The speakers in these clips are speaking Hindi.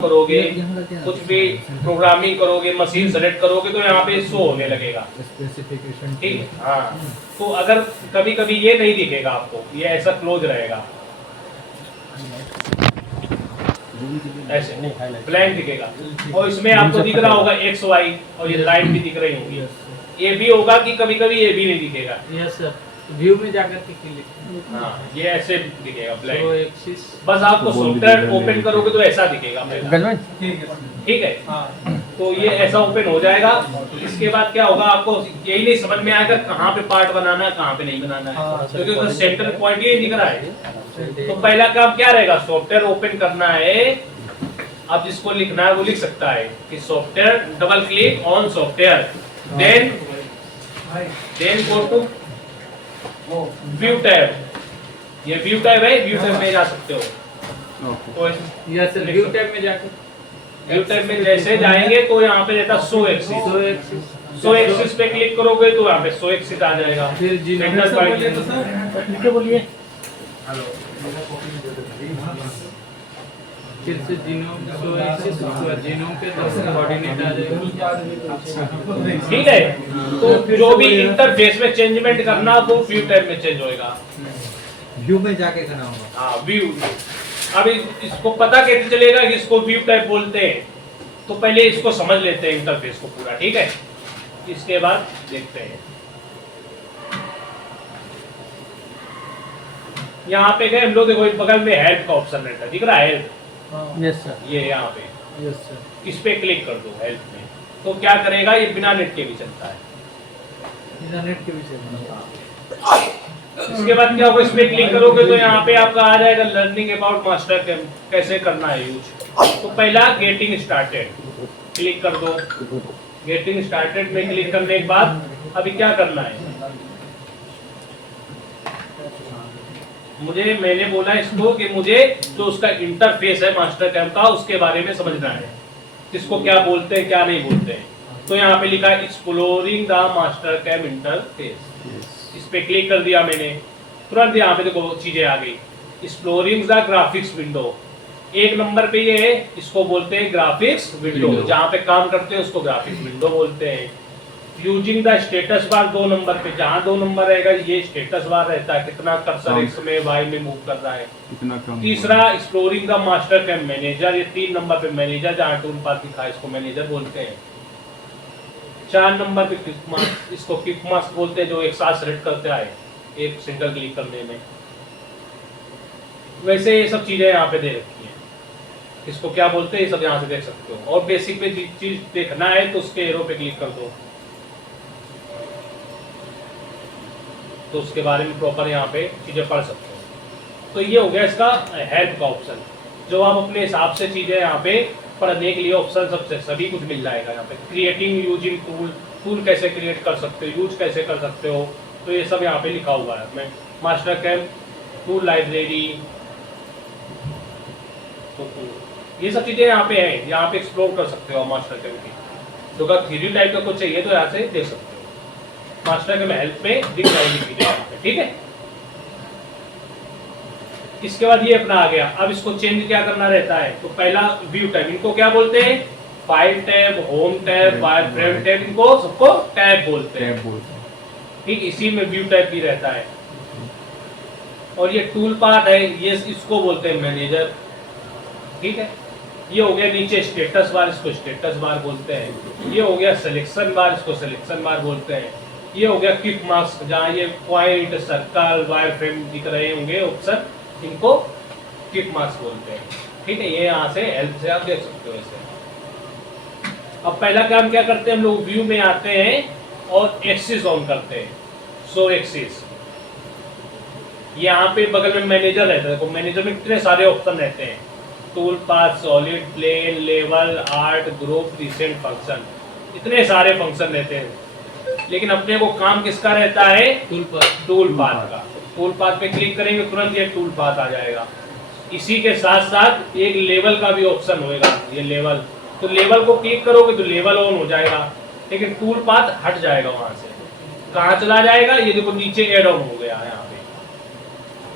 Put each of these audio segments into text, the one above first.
करोगे, कुछ भी प्रोग्रामिंग करोगे, मशीन सेलेक्ट करोगे तो यहाँ पे शो होने लगेगा स्पेसिफिकेशन। ठीक है, हाँ। तो अगर कभी कभी ये नहीं दिखेगा आपको, ये ऐसा क्लोज रहेगा, ऐसे ब्लैंक दिखेगा, और इसमें आपको दिख रहा होगा एक्स वाई, और ये लाइन भी दिख रही होगी। ये भी होगा कि कभी कभी ये भी नहीं दिखेगा। यस सर, व्यू में जाकर के क्लिक, हाँ, ये ऐसे दिखेगा ब्लैंक। बस आपको सॉफ्टवेयर ओपन करोगे तो ऐसा दिखेगा। ठीक है, तो ये ऐसा ओपन हो जाएगा। इसके बाद क्या होगा, आपको यही नहीं समझ में आएगा कहाँ पे पार्ट बनाना है, कहाँ पे नहीं बनाना है, क्योंकि उसका सेंटर पॉइंट ये दिख रहा है। तो पहला काम क्या रहेगा, सॉफ्टवेयर ओपन करना है। अब जिसको लिखना है वो लिख सकता है कि software, double click on software, then go to view tab. ये व्यू टैब है, व्यू टैब में जा सकते हो। तो यस सर, व्यू टैब में जाकर, व्यू टैब में जैसे जाएंगे तो यहाँ पे रहता शो एक्सिस। शो एक्सिस पे क्लिक करोगे तो यहाँ पे शो एक्सिस आ जाएगा। फिर जीनोम बोलिए, हेलो, फिर से जीनोम, शो एक्सिस, जीनोम पे कोऑर्डिनेट आ जाएगा। ठीक है, तो जो भी इंटरफेस में चेंजमेंट करना वो व्यू टैब में चेंज होएगा, व्यू में जाके करना होगा। हाँ, व्यू। अब इसको पता कैसे चलेगा कि इसको व्यू टैब बोलते हैं, तो पहले इसको समझ लेते हैं इंटरफेस को पूरा। ठीक है, इसके बाद देखते हैं। यहाँ पे गए हम लोग, देखो बगल में हेल्प का ऑप्शन रहता है, दिख रहा है हेल्प? यस सर, ये यहाँ पे, यस सर, इस पे क्लिक कर दो हेल्प में। तो क्या करेगा, ये बिना नेट के भी चलता है, बिना नेट के भी चलता है। इसके बाद क्या होगा, इस पे क्लिक करोगे तो यहाँ पे आपका आ जाएगा लर्निंग अबाउट मास्टर कैसे करना है यूज। तो पहला गेटिंग स्टार्टेड क्लिक कर दो। गेटिंग स्टार्टेड में क्लिक करने के बाद अभी क्या करना है, मैंने बोला इसको कि मुझे जो उसका इंटरफेस है मास्टर कैम का, उसके बारे में समझना है, इसको क्या बोलते हैं क्या नहीं बोलते हैं। तो यहाँ पे लिखा है exploring the Mastercam interface. इस पे क्लिक कर दिया मैंने, तुरंत यहाँ पे देखो चीजें आ गई। एक्सप्लोरिंग द ग्राफिक्स विंडो, एक नंबर पे ये है, इसको बोलते हैं ग्राफिक्स विंडो। जहाँ पे काम करते हैं उसको ग्राफिक्स विंडो बोलते हैं। Using the status bar, 2 number पे, जहाँ 2 नंबर रहेगा ये स्टेटस बार रहता है, कितना कर्सर एक्स में वाई में मूव कर रहा है। तीसरा exploring the Mastercam manager, ये 3 नंबर पे मैनेजर, जहाँ टूल पाथ दिखा है इसको मैनेजर बोलते हैं। 4 नंबर पे क्विक मास्क, इसको क्विक मास्क बोलते हैं, जो एक साथ सेलेक्ट करता है एक सिंगल क्लिक करने में। वैसे ये सब चीजें यहाँ पे दे रखी हैं, इसको क्या बोलते हैं ये सब यहाँ से देख सकते हो। और बेसिक पे चीज देखना है तो उसके एरो पे क्लिक कर दो, तो उसके बारे में प्रॉपर यहाँ पे चीजें पढ़ सकते हो। तो ये हो गया इसका हेल्प का ऑप्शन, जो आप अपने हिसाब से चीजें यहाँ पे पढ़ने के लिए ऑप्शन सबसे सभी कुछ मिल जाएगा यहाँ पे। क्रिएटिंग यूजिंग टूल कैसे क्रिएट कर सकते हो, यूज कैसे कर सकते हो, तो ये सब यहाँ पे लिखा हुआ है। मैं मास्टर कैम टूल लाइब्रेरी, तो ये सब चीजें यहाँ पे है, यहाँ पे एक्सप्लोर कर सकते हो मास्टर कैम की। तो अगर 3D टाइप का कुछ चाहिए तो यहाँ से देख सकते हो, मास्टर कैम हेल्प में दिख जाएगी चीजें यहाँ पे। ठीक है, इसके बाद ये अपना आ गया। अब इसको चेंज क्या करना रहता है, तो पहला व्यू टैब, इनको क्या बोलते हैं, file tab, home tab, wire frame tab, इनको सबको टैब बोलते हैं। ठीक, इसी में व्यू टैब भी रहता है। और ये टूल पाथ है, ये इसको बोलते हैं मैनेजर। ठीक है, ये हो गया नीचे स्टेटस बार, इसको स्टेटस बार बोलते हैं। ये हो गया सिलेक्शन बार, इसको सिलेक्शन बार बोलते हैं। ये हो गया क्विक मास्क, जहाँ ये पॉइंट, सर्कल, वायर फ्रेम दिख रहे होंगे ऑप्शन, इनको क्विक मास्क बोलते हैं। ठीक है, ये यहाँ से हेल्प से आप देख सकते हो इसे। अब पहला काम क्या करते हैं हम लोग, व्यू में आते हैं और एक्सिस ऑन करते हैं, शो एक्सिस। यहाँ पे बगल में मैनेजर रहता है, देखो मैनेजर में कितने सारे ऑप्शन रहते हैं, tool path, solid, plane, level, art, group, recent function, इतने सारे फंक्शन रहते हैं। लेकिन अपने को काम किसका रहता है, टूल पाथ का। टूल पाथ पे क्लिक करेंगे तुरंत ये टूल पाथ आ जाएगा। इसी के साथ साथ एक लेवल का भी ऑप्शन होएगा, ये लेवल, तो लेवल को क्लिक करोगे तो लेवल ऑन हो जाएगा, लेकिन टूल पाथ हट जाएगा वहां से। कहाँ चला जाएगा, ये देखो नीचे एड ऑन हो गया है यहाँ पे।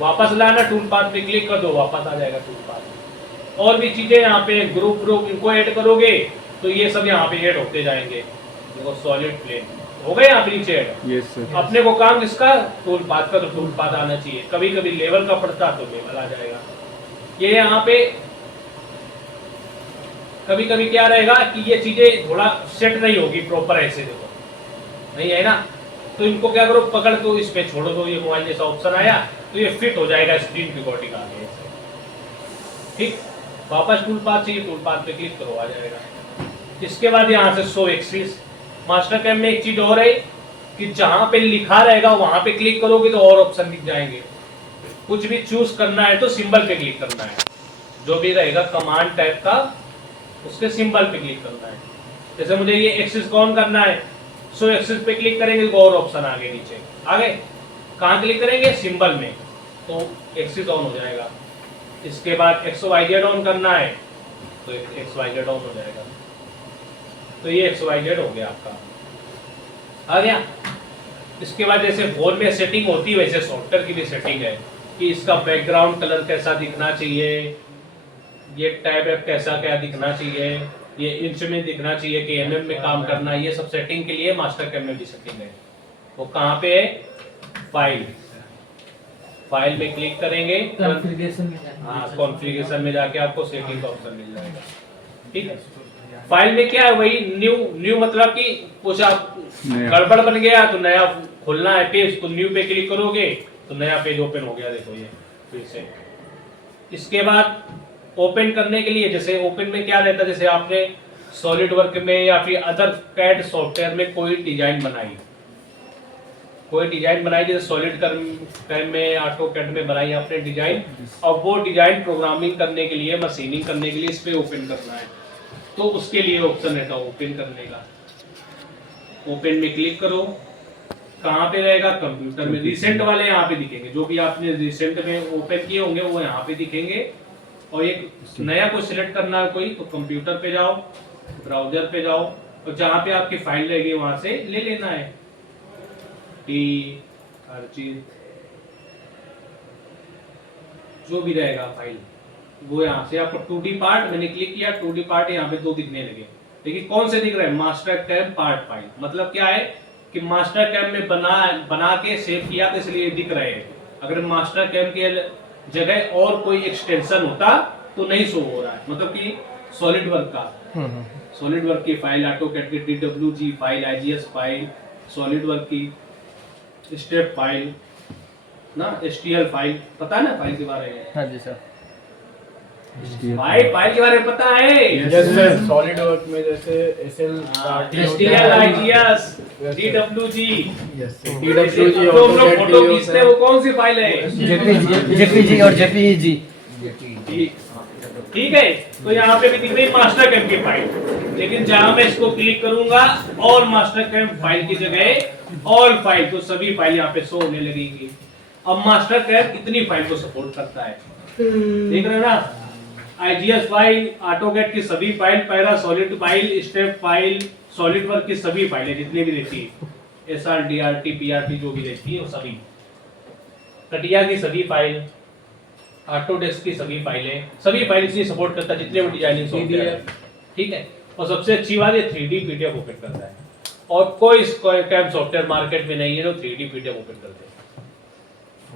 वापस लाना, टूल पाथ पे क्लिक कर दो, वापस आ जाएगा टूल पाथ। और भी चीजें यहाँ पे ग्रुप इनको ऐड करोगे तो ये सब यहाँ पे ऐड होते जाएंगे। देखो सॉलिड प्लेन हो गए यहाँ पे नीचे ऐड। Yes sir. अपने को काम किसका, टूल पाथ का, तो टूल पाथ आना चाहिए। कभी कभी लेवल का पड़ता तो लेवल आ जाएगा। ये यहाँ पे कभी कभी क्या रहेगा कि ये चीजें थोड़ा सेट नहीं होगी प्रॉपर, ऐसे देखो नहीं है ना, तो इनको क्या करो, पकड़ को इस पे छोड़ दो। ये मोबाइल जैसा ऑप्शन आया तो ये फिट हो जाएगा स्क्रीन के अकॉर्डिंग आगे। ठीक, वापस टूल पाथ चाहिए, टूल पाथ पे क्लिक करो, आ जाएगा। इसके बाद यहाँ से शो एक्सिस। मास्टर कैम में एक चीज और है कि जहां पे लिखा रहेगा वहां पे क्लिक करोगे तो और ऑप्शन दिख जाएंगे। कुछ भी चूज करना है तो सिंबल पे क्लिक करना है, जो भी रहेगा कमांड टाइप का उसके सिंबल पे क्लिक करना है। जैसे मुझे ये एक्सिस ऑन करना है, सो एक्सिस पे क्लिक करेंगे तो और ऑप्शन आगे नीचे आ गए। कहाँ क्लिक करेंगे, सिंबल में, तो एक्सिस ऑन हो जाएगा। इसके बाद XYZ ऑन करना है तो XYZ ऑन हो जाएगा। तो ये XYZ हो गया आपका, आ गया। इसके बाद जैसे फोन में सेटिंग होती है वैसे सॉफ्टवेयर की भी सेटिंग है कि इसका बैकग्राउंड कलर कैसा दिखना चाहिए, ये टैब ऐप कैसा क्या दिखना चाहिए, ये इंच में दिखना चाहिए कि mm में काम करना है। ये सब सेटिंग के लिए मास्टर कैम में भी सेटिंग है। वो कहाँ पे है, फाइल, फाइल में क्लिक करेंगे, कॉन्फ़िगरेशन में जाना। हाँ कॉन्फ़िगरेशन में जाके आपको सेटिंग का ऑप्शन मिल जाएगा। ठीक है, फाइल में क्या है, वही न्यू मतलब कि कुछ आप गड़बड़ बन गया तो नया खोलना है पेज, तो न्यू पे क्लिक करोगे तो नया पेज ओपन हो गया। देखो ये फिर से। इसके बाद ओपन करने के लिए, जैसे ओपन में क्या रहता है, जैसे आपने सॉलिड वर्क में या फिर अदर कैड सॉफ्टवेयर में कोई डिजाइन बनाई, जैसे सॉलिड कैम में, ऑटो कैड में बनाई आपने डिजाइन, और वो डिजाइन प्रोग्रामिंग करने के लिए, मशीनिंग करने के लिए इस पे ओपन करना है, तो उसके लिए ऑप्शन रहता है ओपन करने का। ओपन में क्लिक करो, कहाँ पे रहेगा, कंप्यूटर में। रिसेंट वाले यहाँ पे दिखेंगे, जो भी आपने रिसेंट में ओपन किए होंगे वो यहाँ पे दिखेंगे। और एक नया कोई सिलेक्ट करना है कोई, तो कंप्यूटर पे जाओ, ब्राउजर पे जाओ, और जहाँ पे आपकी फाइल रहेगी वहां से ले लेना है। हर चीज जो भी रहेगा फाइल, वो यहाँ से आपको 2D पार्ट, मैंने क्लिक किया 2D पार्ट, यहाँ पे 2 दिखने लगे। देखिए कौन से दिख रहे हैं, मास्टर कैम पार्ट फाइल। मतलब क्या है कि मास्टर कैम में बना के सेव किया तो इसलिए दिख रहे हैं। अगर मास्टर कैम के जगह और कोई एक्सटेंशन होता तो नहीं शो हो रहा है। मतलब कि सॉलिड वर्क का, सॉलिड वर्क की फाइल, ऑटोकैड की DWG file, IGS file, solid work की स्टेप फाइल ना, STL फाइल, पता है ना फाइल के बारे में? हाँ जी सर। फाइल के बारे में पता है? Yes sir. सॉलिड वर्क में जैसे SL, STL, IGS, DWG, yes sir, DWG, जो हम लोग फोटो खींचते हैं वो कौन सी फाइल है? JPG और JPEG। ठीक है, तो यहाँ पे भी दिख रही मास्टर कैम की फाइल, लेकिन जहां मैं इसको क्लिक करूंगा और मास्टर कैम फाइल की जगह ऑल फाइल, तो सभी फाइल यहाँ पे शो होने लगेंगी। अब मास्टर कैम कितनी फाइल को सपोर्ट करता है देख रहे हो ना, IGS फाइल, ऑटोकैड की सभी file, para solid file, step file, solid work की सभी फाइलें जितनी भी रहती है, SR, DRT, PRT जो भी रहती है वो सभी, कटिया की सभी फाइल, ऑटोडेस्क की सभी फाइलें, सभी फाइल इसलिए सपोर्ट करता है जितने भी डिजाइनिंग सॉफ्टवेयर है। ठीक है, और सबसे अच्छी बात ये 3D PDF ओपन करता है, और कोई कैम सॉफ्टवेयर मार्केट में नहीं है जो 3D PDF ओपन करते हैं।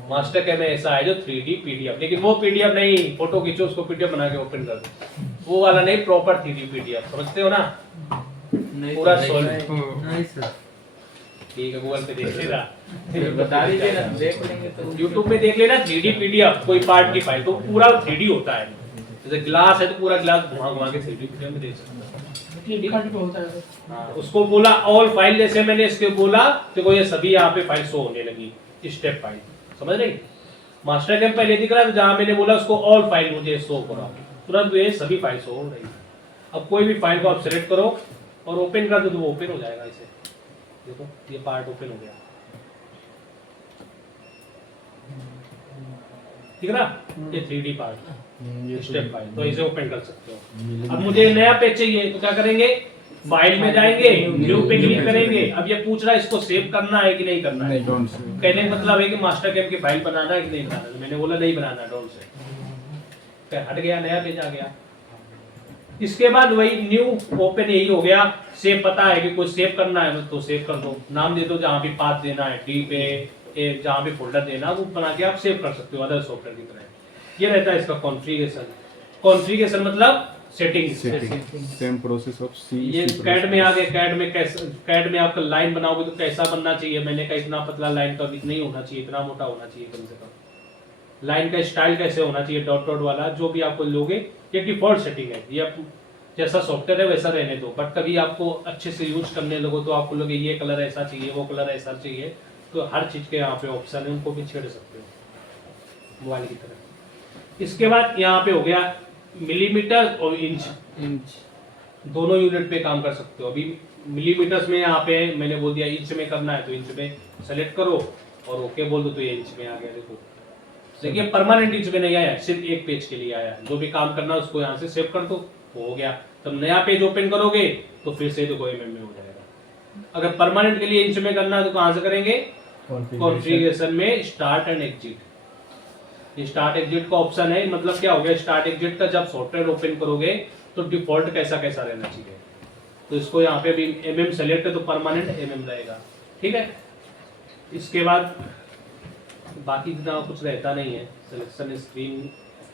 मास्टर कैम में ऐसा है जो 3D PDF, लेकिन वो PDF नहीं, फोटो खींचो उसको PDF बना के ओपन कर दो, वो वाला नहीं, प्रॉपर 3D PDF, समझते हो ना? पूरा सॉलिड। नहीं सर। ठीक है, गूगल पे देख लेना, बता दीजिए ना, देख लेंगे तो। यूट्यूब में देख लेना 3D PDF, कोई पार्ट की फाइल तो पूरा 3D होता है। जैसे ग्लास है तो पूरा ग्लास घुमा घुमा के 3D PDF में देख सकते हैं। हाँ, उसको बोला ऑल फाइल, जैसे मैंने इसके बोला तो ये सभी यहाँ पे फाइल शो होने लगी, स्टेप फाइल, समझ रही? मास्टर कैम पहले दिख रहा है, जहाँ मैंने बोला उसको ऑल फाइल मुझे शो करो, तुरंत ये सभी फाइल शो हो रही है। अब कोई भी फाइल को आप सिलेक्ट करो और ओपन कर दो तो वो ओपन हो जाएगा। इसे देखो ये पार्ट ओपन हो गया, ठीक है ना, ये 3D पार्ट स्टेप फाइल, तो इसे ओपन कर सकते हो। अब मुझे नया पेज चाहिए तो क्या करेंगे, फाइल में जाएंगे, न्यू पे क्लिक करेंगे। अब ये पूछ रहा है इसको सेव करना है कि नहीं करना है। कहने का मतलब है कि मास्टर कैम की फाइल बनाना है कि नहीं बनाना है। मैंने बोला नहीं बनाना, डोंट सेव। हट गया, नया पेज आ गया। इसके बाद वही न्यू ओपन यही हो गया। सेव पता है कि कोई सेव करना है तो सेव कर दो, नाम दे दो, जहाँ भी पाथ देना है डी पे, जहाँ भी फोल्डर देना वो बना के आप सेव कर सकते हो अदर सॉफ्टवेयर की तरह। ये रहता है इसका कॉन्फ़िगरेशन। कॉन्फ़िगरेशन मतलब सेटिंग। सेम प्रोसेस ऑफ सी। ये कैड में आ गया। कैड में कैसे, कैड में आपका लाइन बनाओगे तो कैसा बनना चाहिए, मैंने कहा इतना पतला लाइन का नहीं होना चाहिए, इतना मोटा होना चाहिए कम से कम। लाइन का स्टाइल कैसे होना चाहिए, डॉट डॉट वाला, जो भी आपको लोगे ये डिफॉल्ट सेटिंग है। ये आप जैसा सॉफ्टवेयर है वैसा रहने दो, बट कभी आपको अच्छे से यूज करने लगो तो आपको लगे ये कलर ऐसा चाहिए, वो कलर ऐसा चाहिए, तो हर चीज के यहाँ पे ऑप्शन है, उनको भी छेड़ सकते हो मोबाइल की तरह। इसके बाद यहाँ पे हो गया मिलीमीटर और इंच, दोनों यूनिट पे काम कर सकते हो। अभी मिलीमीटर्स में यहाँ पे मैंने बोल दिया, इंच में करना है तो इंच में सेलेक्ट करो और ओके बोल दो तो ये इंच में आ गया। देखो देखिए परमानेंट इंच में नहीं आया, सिर्फ एक पेज के लिए आया। जो भी काम करना है उसको यहाँ से सेव कर दो, हो गया। तब नया पेज ओपन करोगे तो फिर से देखो एमएम में हो जाएगा। अगर परमानेंट के लिए इंच में करना है तो कहाँ से करेंगे, कॉन्फ़िगरेशन में start and exit. Start exit का ऑप्शन है, मतलब क्या हो गया, स्टार्ट एग्जिट का जब सॉफ्टवेयर ओपन करोगे तो डिफॉल्ट कैसा कैसा रहना चाहिए, तो इसको यहाँ पे भी एमएम सेलेक्ट है तो परमानेंट एमएम रहेगा। ठीक है, इसके बाद बाकी इतना कुछ रहता नहीं है। सिलेक्शन स्क्रीन,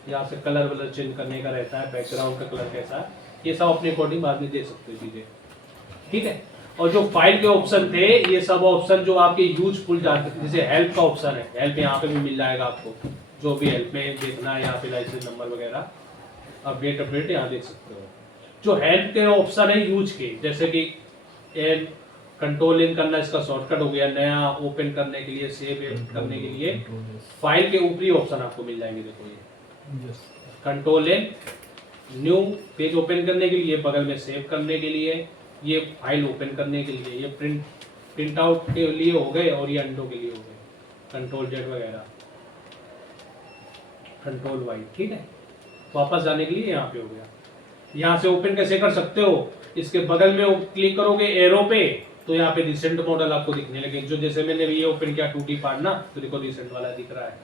यहाँ से कलर वलर चेंज करने का रहता है, बैकग्राउंड का कलर कैसा, ये सब अपने अकॉर्डिंग बाद में दे सकते हो चीजें। ठीक है, और जो फाइल के ऑप्शन थे ये सब ऑप्शन जो आपके यूजफुल जाते हैं, जैसे हेल्प का ऑप्शन है, हेल्प यहाँ पे भी मिल जाएगा आपको, जो भी हेल्प में देखना है यहाँ पे लाइसेंस नंबर वगैरह अपडेट यहाँ देख सकते हो। जो हेल्प के ऑप्शन है यूज के, जैसे कि कंट्रोल इन करना, इसका शॉर्टकट हो गया, नया ओपन करने के लिए, सेव करने के लिए फाइल के ऊपरी ऑप्शन आपको मिल जाएंगे। देखो ये कंट्रोल इन, न्यू पेज ओपन करने के लिए, बगल में सेव करने के लिए, ये फाइल ओपन करने के लिए, ये प्रिंट आउट के लिए हो गए और ये अंडो के लिए हो गए, कंट्रोल जेड वगैरह, कंट्रोल वाई। ठीक है, वापस जाने के लिए यहाँ पे हो गया। यहाँ से ओपन कैसे कर सकते हो, इसके बगल में क्लिक करोगे एरो पे तो यहाँ पे रिसेंट मॉडल आपको दिखने लगे। जो जैसे मैंने ये ओपन किया 2D पार्ट ना, तो देखो रिसेंट वाला दिख रहा है।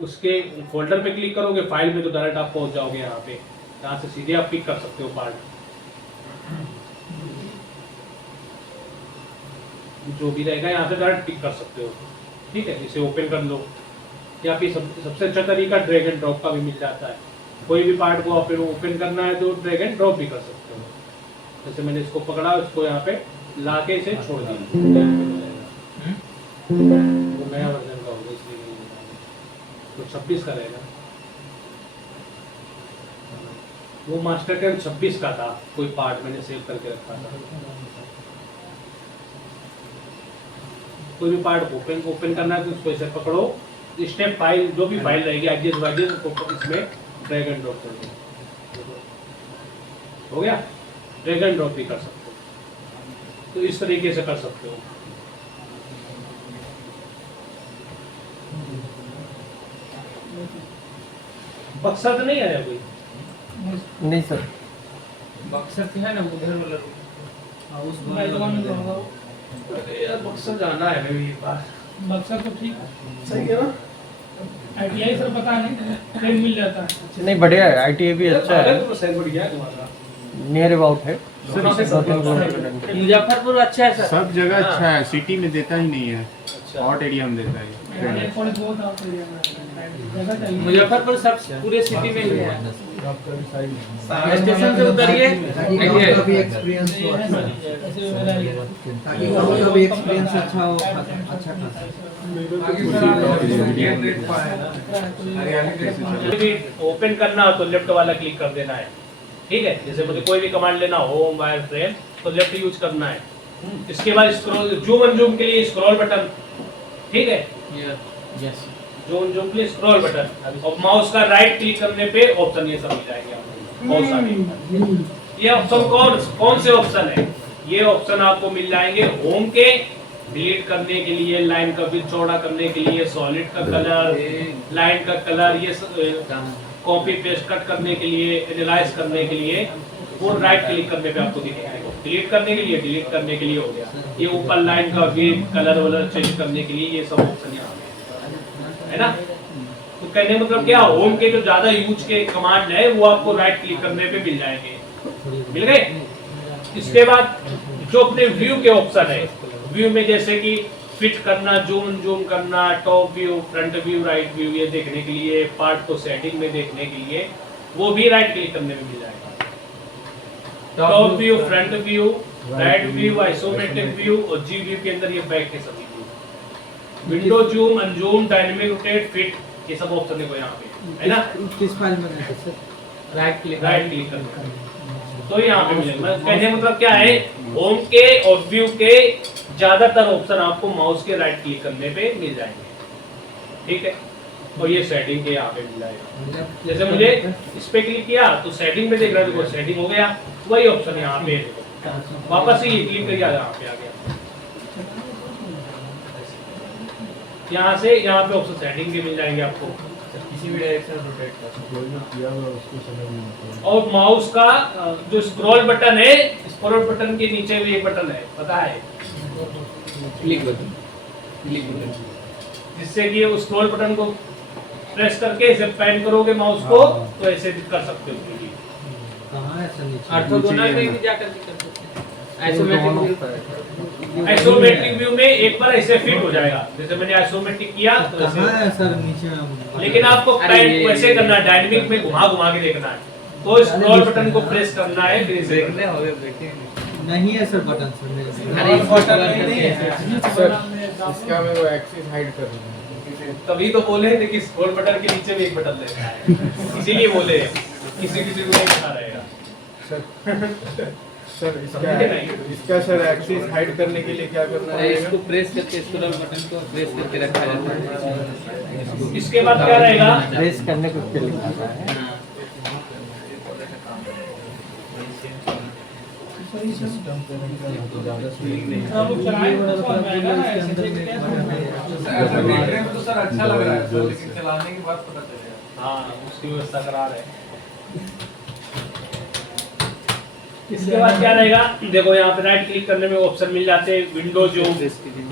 उसके फोल्डर पे क्लिक करोगे फाइल में तो डायरेक्ट आप पहुंच जाओगे यहाँ पे, यहाँ से सीधे आप पिक कर सकते हो पार्ट, जो भी रहेगा यहाँ से डायरेक्ट पिक कर सकते हो। ठीक है, इसे ओपन कर लो। या फिर सबसे अच्छा तरीका ड्रैग एंड ड्रॉप का भी मिल जाता है। कोई भी पार्ट को आप ओपन करना है तो ड्रैग एंड ड्रॉप भी कर सकते हो। जैसे मैंने इसको पकड़ा, इसको यहाँ पे लाके इसे छोड़ दिया, वो नया वर्जन का होगा इसलिए तो 26 का रहेगा। वो मास्टर कैम 26 का था, कोई पार्ट मैंने सेव करके रखा था। कोई भी पार्ट ओपन करना है तो उसको ऐसे पकड़ो, स्टेप फाइल जो भी फाइल रहेगी एडजस्ट वाइजेस उसको इसमें ड्रैग एंड ड्रॉप कर दो, हो गया। ड्रैग एंड ड्रॉप भी कर सकते हो, तो इस तरीके से कर सकते हो। बक्सा तो नहीं आया कोई? नहीं सर, बक्सर से है ना उधर वाला अरे यार बक्सर जाना है मैं भी एक बार। बक्सर तो ठीक सही है ना? ITI सर पता नहीं ट्रेन मिल जाता है। नहीं बढ़िया है, ITI भी अच्छा है, तो सही बढ़िया है तुम्हारा। नियर अबाउट है। मुजफ्फरपुर अच्छा है सर, सब जगह अच्छा है, सिटी में देता ही नहीं है, अच्छा। हॉट एरिया में देता है। मुजफ्फरपुर सब पूरे सिटी में ही है। स्टेशन से उतरिए, का भी एक्सपीरियंस हो अच्छा, ताकि उनका भी एक्सपीरियंस अच्छा हो, अच्छा खासा। ओपन करना हो तो लेफ्ट वाला क्लिक कर देना है। ठीक है, जैसे मुझे कोई भी कमांड लेना हो वायर फ्रेम तो लेफ्ट यूज करना है। इसके बाद स्क्रॉल, जूम एंड जूम के लिए स्क्रॉल बटन। ठीक है, यस, जूम जूम के लिए स्क्रॉल बटन, और माउस का राइट क्लिक करने पे ऑप्शन ये सब मिल जाएंगे आपको, बहुत सारे। ये ऑप्शन कौन से ऑप्शन है? ये ऑप्शन आपको मिल जाएंगे होम के, डिलीट करने के लिए, लाइन का विड्थ चौड़ा करने के लिए, सॉलिड का कलर, लाइन का कलर, ये कॉपी पेस्ट कट करने के लिए, एनालाइज करने के लिए, वो राइट क्लिक करने पे आपको दिखेगा। डिलीट करने के लिए, डिलीट करने के लिए हो गया। ये ऊपर लाइन का विड्थ कलर वलर चेंज करने के लिए ये सब ऑप्शन यहाँ पे है ना। तो कहने का मतलब क्या, होम के जो ज्यादा यूज के कमांड है वो आपको राइट क्लिक करने पे मिल जाएंगे। मिल गए। इसके बाद जो अपने व्यू के ऑप्शन है, व्यू में जैसे कि फिट करना, जूम करना, top view, front view, right view, ये देखने के लिए, पार्ट को सेटिंग में देखने के लिए, वो भी राइट क्लिक करने में मिल जाएगा। Top view, front view, right view, isometric view और जी व्यू के अंदर ये बैक के सभी view, window zoom, unzoom, dynamic rotate, fit, ये सब ऑप्शन देखो यहाँ पे, है ना। किस फाइल में है सर? राइट क्लिक करना तो यहाँ पे मिलेगा। कहने का मतलब क्या है, होम के और व्यू के ज्यादातर ऑप्शन आपको माउस के राइट क्लिक करने पे मिल जाएंगे। ठीक है। और ये सेटिंग के यहाँ पे मिल जाएगा। जैसे मुझे इस पे क्लिक किया तो सेटिंग में देख रहा देखो सेटिंग हो गया, वही ऑप्शन यहाँ पे देखो, वापस ही क्लिक कर यहाँ पे आ गया। यहाँ से यहाँ पे ऑप्शन सेटिंग के मिल जाएंगे आपको, किसी भी डायरेक्शन रोटेट कर सकते। और माउस का जो स्क्रॉल बटन है, स्क्रॉल बटन के नीचे भी एक बटन है, पता है, क्लिक बटन, क्लिक बटन, जिससे कि उस स्क्रॉल बटन को प्रेस करके इसे पैन करोगे माउस को तो ऐसे भी कर सकते हो। कहाँ है सर? नीचे ऑर्थोगोनल में भी जाकर के कर सकते हैं। आइसोमेट्रिक व्यू में एक बार ऐसे फिट हो जाएगा, जैसे मैंने आइसोमेट्रिक किया तो ऐसे। कहाँ है सर? नीचे। लेकिन आपको पैन वैसे करना है, डायनामिक में घुमा घुमा के देखना है, तो स्क्रॉल बटन को प्रेस करना है, फिर इसे देखने होगे देखेंगे। नहीं है सर बटन सर मेरे। अरे बटन नहीं है सर इसका मैं वो एक्सिस हाइड कर दूंगा। तभी तो बोले थे कि स्क्रॉल बटन के नीचे भी एक बटन लेना है, इसीलिए बोले, किसी किसी को नहीं पता रहेगा। सर इसका सर एक्सिस हाइड करने के लिए क्या करना है? इसको प्रेस करके स्क्रॉल बटन को प्रेस करके रखा जाता है। इसके बाद क्या रहेगा, प्रेस करने को क्लिक करना है। तो सर अच्छा लग रहा है सर, लेकिन चलाने के बाद पता चलेगा। हाँ उसकी व्यवस्था करा रहे हैं। इसके बाद क्या रहेगा, देखो यहाँ पे राइट क्लिक करने में ऑप्शन मिल जाते हैं, विंडो जूम,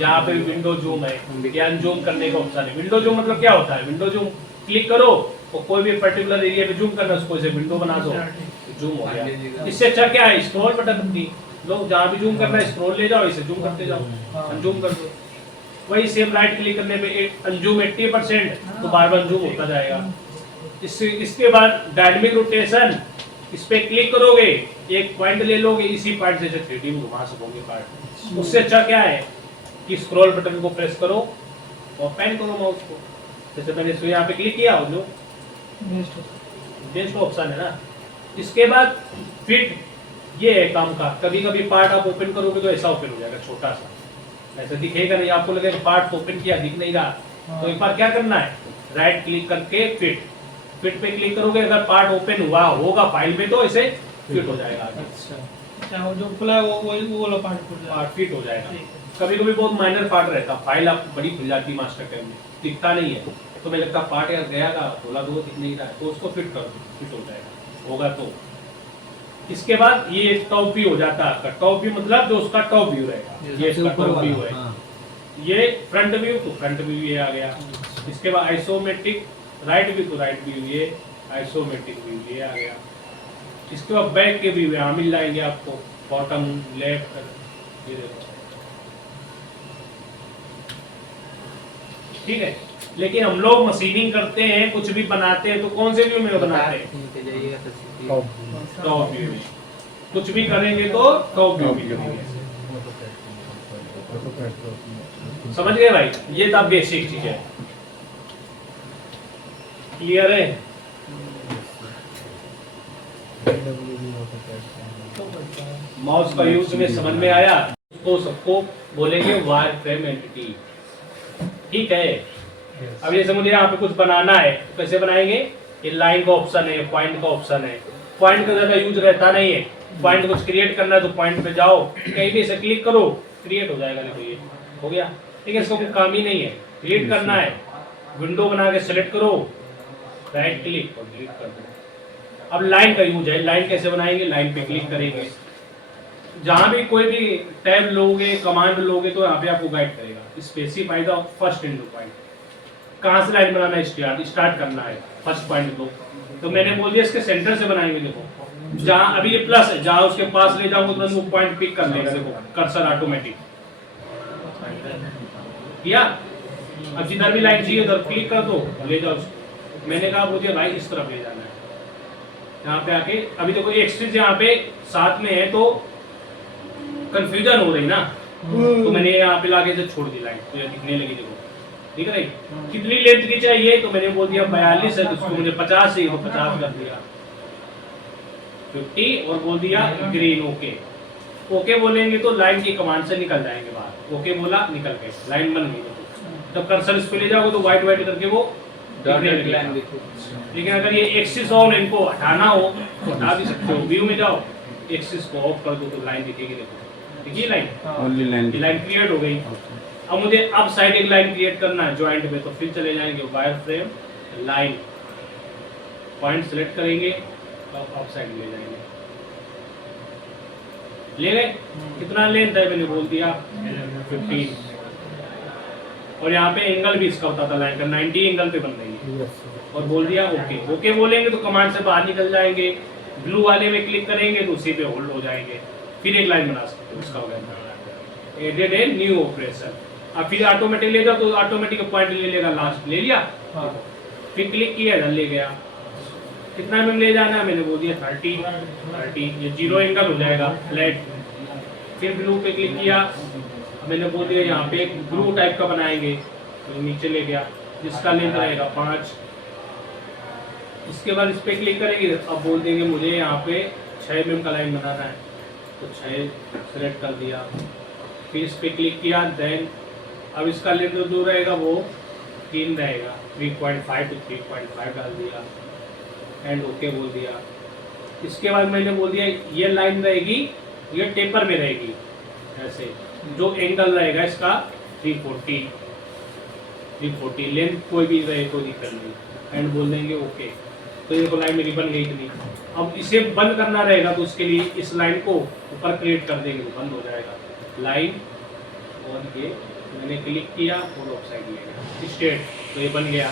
यहाँ पे विंडो जूम है, या अनजूम करने का ऑप्शन है। विंडो जूम मतलब क्या होता है, विंडो जूम क्लिक करो और कोई भी पर्टिकुलर एरिया पे जूम करना, उसको इसे विंडो बना दो, जूम हो गया। इससे अच्छा क्या है, स्क्रॉल बटन की लोग जहाँ भी जूम करना है स्क्रॉल ले जाओ, इसे जूम करते जाओ, अनजूम कर दो। वही सेम राइट क्लिक करने पे अनजूम 80% तो बार बार जूम होता जाएगा। इसके बाद डायनामिक रोटेशन, इस पे क्लिक करोगे, एक पॉइंट ले लोगे, इसी पॉइंट से 3D में घुमा सकोगे पार्ट। उससे अच्छा क्या है कि स्क्रॉल बटन को प्रेस करो और पैन करो माउस को, जैसे मैंने इसको यहाँ पे क्लिक किया, जो नेक्स्ट ऑप्शन है ना। इसके बाद फिट, ये है काम का। कभी कभी पार्ट आप ओपन करोगे तो ऐसा ओपन हो जाएगा, छोटा सा, ऐसा दिखेगा नहीं, आपको लगेगा पार्ट ओपन किया दिख नहीं रहा। तो एक बार क्या करना है, राइट क्लिक करके फिट पे क्लिक करोगे, अगर पार्ट ओपन हुआ होगा फाइल में तो ऐसे फिट हो जाएगा। अच्छा वो जो खुला है वो वाला पार्ट फिट हो जाएगा। कभी कभी बहुत माइनर पार्ट रहता, फाइल आप बड़ी खुल जाती है मास्टर कैम में, दिखता नहीं है, तो मैं लगता पार्ट यार गया था, बोला तो वो दिख नहीं रहा है, तो उसको फिट कर दो, फिट हो जाएगा, होगा तो। इसके बाद ये टॉप व्यू हो जाता है आपका। टॉप व्यू मतलब जो उसका टॉप व्यू रहेगा, ये इसका टॉप व्यू है। ये फ्रंट व्यू तो फ्रंट व्यू ये आ गया। इसके बाद आइसोमेट्रिक राइट व्यू तो राइट व्यू, ये आइसोमेट्रिक व्यू ये आ गया। इसके बाद बैक के व्यू यहाँ मिल जाएंगे आपको, बॉटम, लेफ्ट, ये देखो, ठीक है। लेकिन हम लोग मशीनिंग करते हैं, कुछ भी बनाते हैं तो कौन से व्यू में बनाते हैं, टॉप व्यू में। कुछ भी करेंगे तो टॉप व्यू में करेंगे। समझ गए भाई, ये था बेसिक चीज है। क्लियर है? माउस का यूज में समझ में आया? तो सबको बोलेंगे वायर फ्रेम एंटिटी, ठीक है। अब जैसे मुझे यहाँ पे कुछ बनाना है तो कैसे बनाएंगे, ये लाइन का ऑप्शन है, पॉइंट का ऑप्शन है। पॉइंट का ज्यादा यूज रहता नहीं है, पॉइंट कुछ क्रिएट करना है तो पॉइंट पे जाओ, कहीं भी इसे क्लिक करो, क्रिएट हो जाएगा। देखो ये हो गया, ठीक है। इसका कोई काम ही नहीं है, क्रिएट करना है, विंडो बना के सेलेक्ट करो, राइट क्लिक और डिलीट कर दो। अब लाइन का यूज है, लाइन कैसे बनाएंगे, लाइन पे क्लिक करेंगे, जहां भी कोई भी टैब लोगे, कमांड लोगे तो यहाँ पे आपको गाइड करेगा, specify the first into point, कहाँ से लाइन बनाना है, स्टार्ट करना है फर्स्ट पॉइंट को। तो मैंने बोल दिया इसके सेंटर से बनाएंगे। देखो जहाँ अभी ये प्लस है, जहाँ उसके पास ले जाऊंगा तुरंत वो पॉइंट पिक कर लेगा। देखो कर्सर ऑटोमेटिक किया। अब जिधर भी लाइन चाहिए उधर क्लिक कर दो, ले जाओ उसको। मैंने कहा मुझे भाई इस तरफ ले जाना है, यहाँ पे आके अभी देखो एक्सिस यहाँ पे साथ में है तो कंफ्यूजन हो रही ना, तो मैंने यहाँ पे लाके छोड़ दी लाइन, तो ये दिखने लगी। देखो ठीक है, कितनी लेंथ की चाहिए तो मैंने बोल दिया 42 है, तो उसको मुझे 50 चाहिए तो 50 कर दिया, 50 और बोल दिया ग्रीन। ओके ओके बोलेंगे तो लाइन की कमांड से निकल जाएंगे बाहर। ओके बोला, निकल गए, लाइन बन गई। जब कर्सर इस पे ले जाओगे तो व्हाइट व्हाइट करके वो डॉटेड लाइन दिखे। लेकिन अगर ये एक्सिस ऑन इनको हटाना हो तो हटा भी सकते हो। व्यू में जाओ, एक्सिस को ऑफ कर दो तो लाइन दिखेगी। देखो दिखी लाइन, ओनली लाइन क्रिएट हो गई। अब मुझे अब साइड एक लाइन क्रिएट करना है ज्वाइंट में, तो फिर चले जाएंगे wire frame line, point select करेंगे और अप साइड ले जाएंगे। ले गए, कितना लेंथ है मैंने बोल दिया 15, और यहाँ पे एंगल भी इसका होता था लाइन का 90 एंगल पे बन रही है, और बोल दिया ओके। ओके बोलेंगे तो कमांड से बाहर निकल जाएंगे, ब्लू वाले में क्लिक करेंगे तो उसी पे होल्ड हो जाएंगे, फिर एक लाइन बना सकते हो उसका होगा एडेड ए न्यू ऑपरेशन। अब फिर ऑटोमेटिक ले जाओ तो ऑटोमेटिक पॉइंट ले लेगा, लास्ट ले लिया, फिर क्लिक किया इधर ले गया। कितना में ले जाना है मैंने बोल दिया 30, ये 0 एंगल हो जाएगा फ्लैट। फिर ब्लू पे क्लिक किया, मैंने बोल दिया यहाँ पे एक ब्लू टाइप का बनाएंगे, तो नीचे ले गया, जिसका लेंथ रहेगा 5। इसके बाद इस पे क्लिक करेंगे, अब बोल देंगे मुझे यहाँ पे 6 mm का लाइन बनाना है, तो 6 सेलेक्ट कर दिया। फिर इस पे क्लिक किया, देन अब इसका लेंथ जो रहेगा वो 3 रहेगा, 3.5 to 3.5 डाल दिया एंड ओके बोल दिया। इसके बाद मैंने बोल दिया ये लाइन रहेगी, ये टेपर में रहेगी, ऐसे जो एंगल रहेगा इसका 340 लेंथ कोई भी रहे कोई दिक्कत नहीं, एंड बोल देंगे ओके। तो ये लाइन मेरी बन गई इतनी। अब इसे बंद करना रहेगा तो उसके लिए इस लाइन को ऊपर क्रिएट कर देंगे तो बंद हो जाएगा लाइन। और ये मैंने क्लिक किया और ऑफ साइड ले गया स्ट्रेट, तो ये बन गया।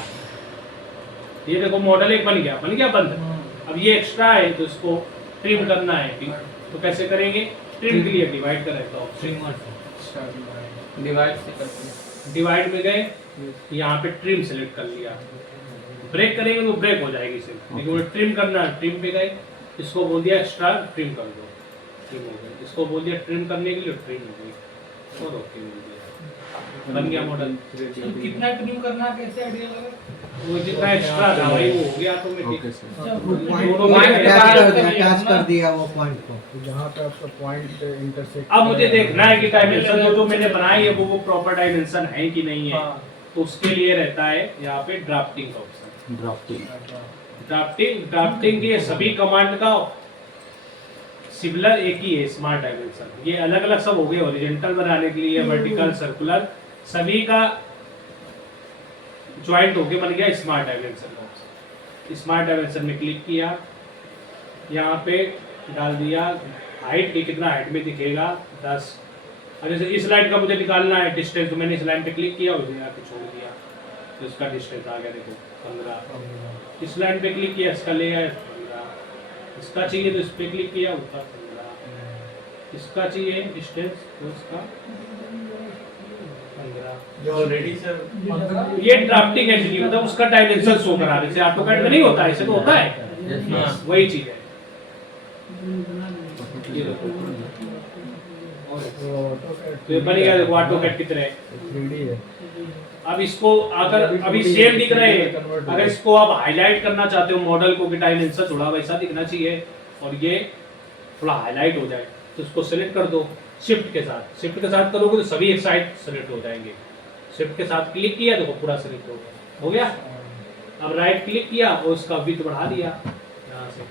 ये देखो मॉडल एक बन गया बंद। अब ये एक्स्ट्रा है तो इसको ट्रिम करना है, तो कैसे करेंगे? ट्रिम के लिए डिवाइड का रहता है, डिवाइड से करते हैं। डिवाइड में गए, यहाँ पे ट्रिम सेलेक्ट कर लिया, ब्रेक करेंगे तो ब्रेक हो जाएगी सिर्फ, लेकिन वो ट्रिम करना है। ट्रिम पे गए, इसको बोल दिया एक्स्ट्रा ट्रिम कर दो, ट्रिम हो गया। इसको बोल दिया ट्रिम करने के लिए, ट्रिम हो गई और ओके बोल दिया, बन गया मॉडल। कितना ट्रिम करना कैसे आइडिया लगा? वो जितना एक्स्ट्रा था भाई वो हो गया ऑटोमेटिक। अटैच कर दिया वो पॉइंट को, तो जहाँ पे आपका पॉइंट इंटरसेक्ट। अब मुझे देखना है कि डायमेंशन जो मैंने बनाई है वो प्रॉपर डायमेंशन है कि नहीं है, तो उसके लिए रहता है यहाँ पे ड्राफ्टिंग का ऑप्शन। ड्राफ्टिंग के सभी कमांड का सिमिलर एक ही है, स्मार्ट डायमेंशन। ये अलग अलग सब हो गए, हॉरिजॉन्टल बनाने के लिए, वर्टिकल, सर्कुलर, सभी का ज्वाइंट होके बन गया स्मार्ट डायमेंशन का ऑप्शन। स्मार्ट डायमेंशन में क्लिक किया, यहाँ पे डाल दिया हाइट की, कितना हाइट में दिखेगा 10। अब जैसे इस लाइन का मुझे निकालना है डिस्टेंस, तो मैंने इस लाइन पे क्लिक किया और यहाँ पे छोड़ दिया, तो इसका डिस्टेंस आ गया देखो 15। इस लाइन पे क्लिक किया, इसका ले आया 15। इसका चाहिए तो इस पे क्लिक किया, उसका 15। इसका चाहिए डिस्टेंस तो इसका 15। ऑलरेडी सर ये ड्राफ्टिंग है जी, मतलब उसका डायमेंशन शो करा रहे, जैसे ऑटोकैड में नहीं होता है, ऐसे तो होता है, वही चीज है। ये देखो तो ये बन गया, देखो ऑटोकैड कितने है 3D है। अब इसको अगर अभी सेम दिख रहे हैं, अगर इसको आप हाईलाइट करना चाहते हो मॉडल को कि डायमेंशन थोड़ा वैसा दिखना चाहिए और ये थोड़ा हाईलाइट हो जाए, तो इसको सेलेक्ट कर दो शिफ्ट के साथ। शिफ्ट के साथ करोगे तो सभी एक साइड सेलेक्ट हो जाएंगे। शिफ्ट के साथ क्लिक किया देखो पूरा सेलेक्ट हो गया। अब राइट क्लिक किया और उसका विड्थ बढ़ा दिया यहाँ से,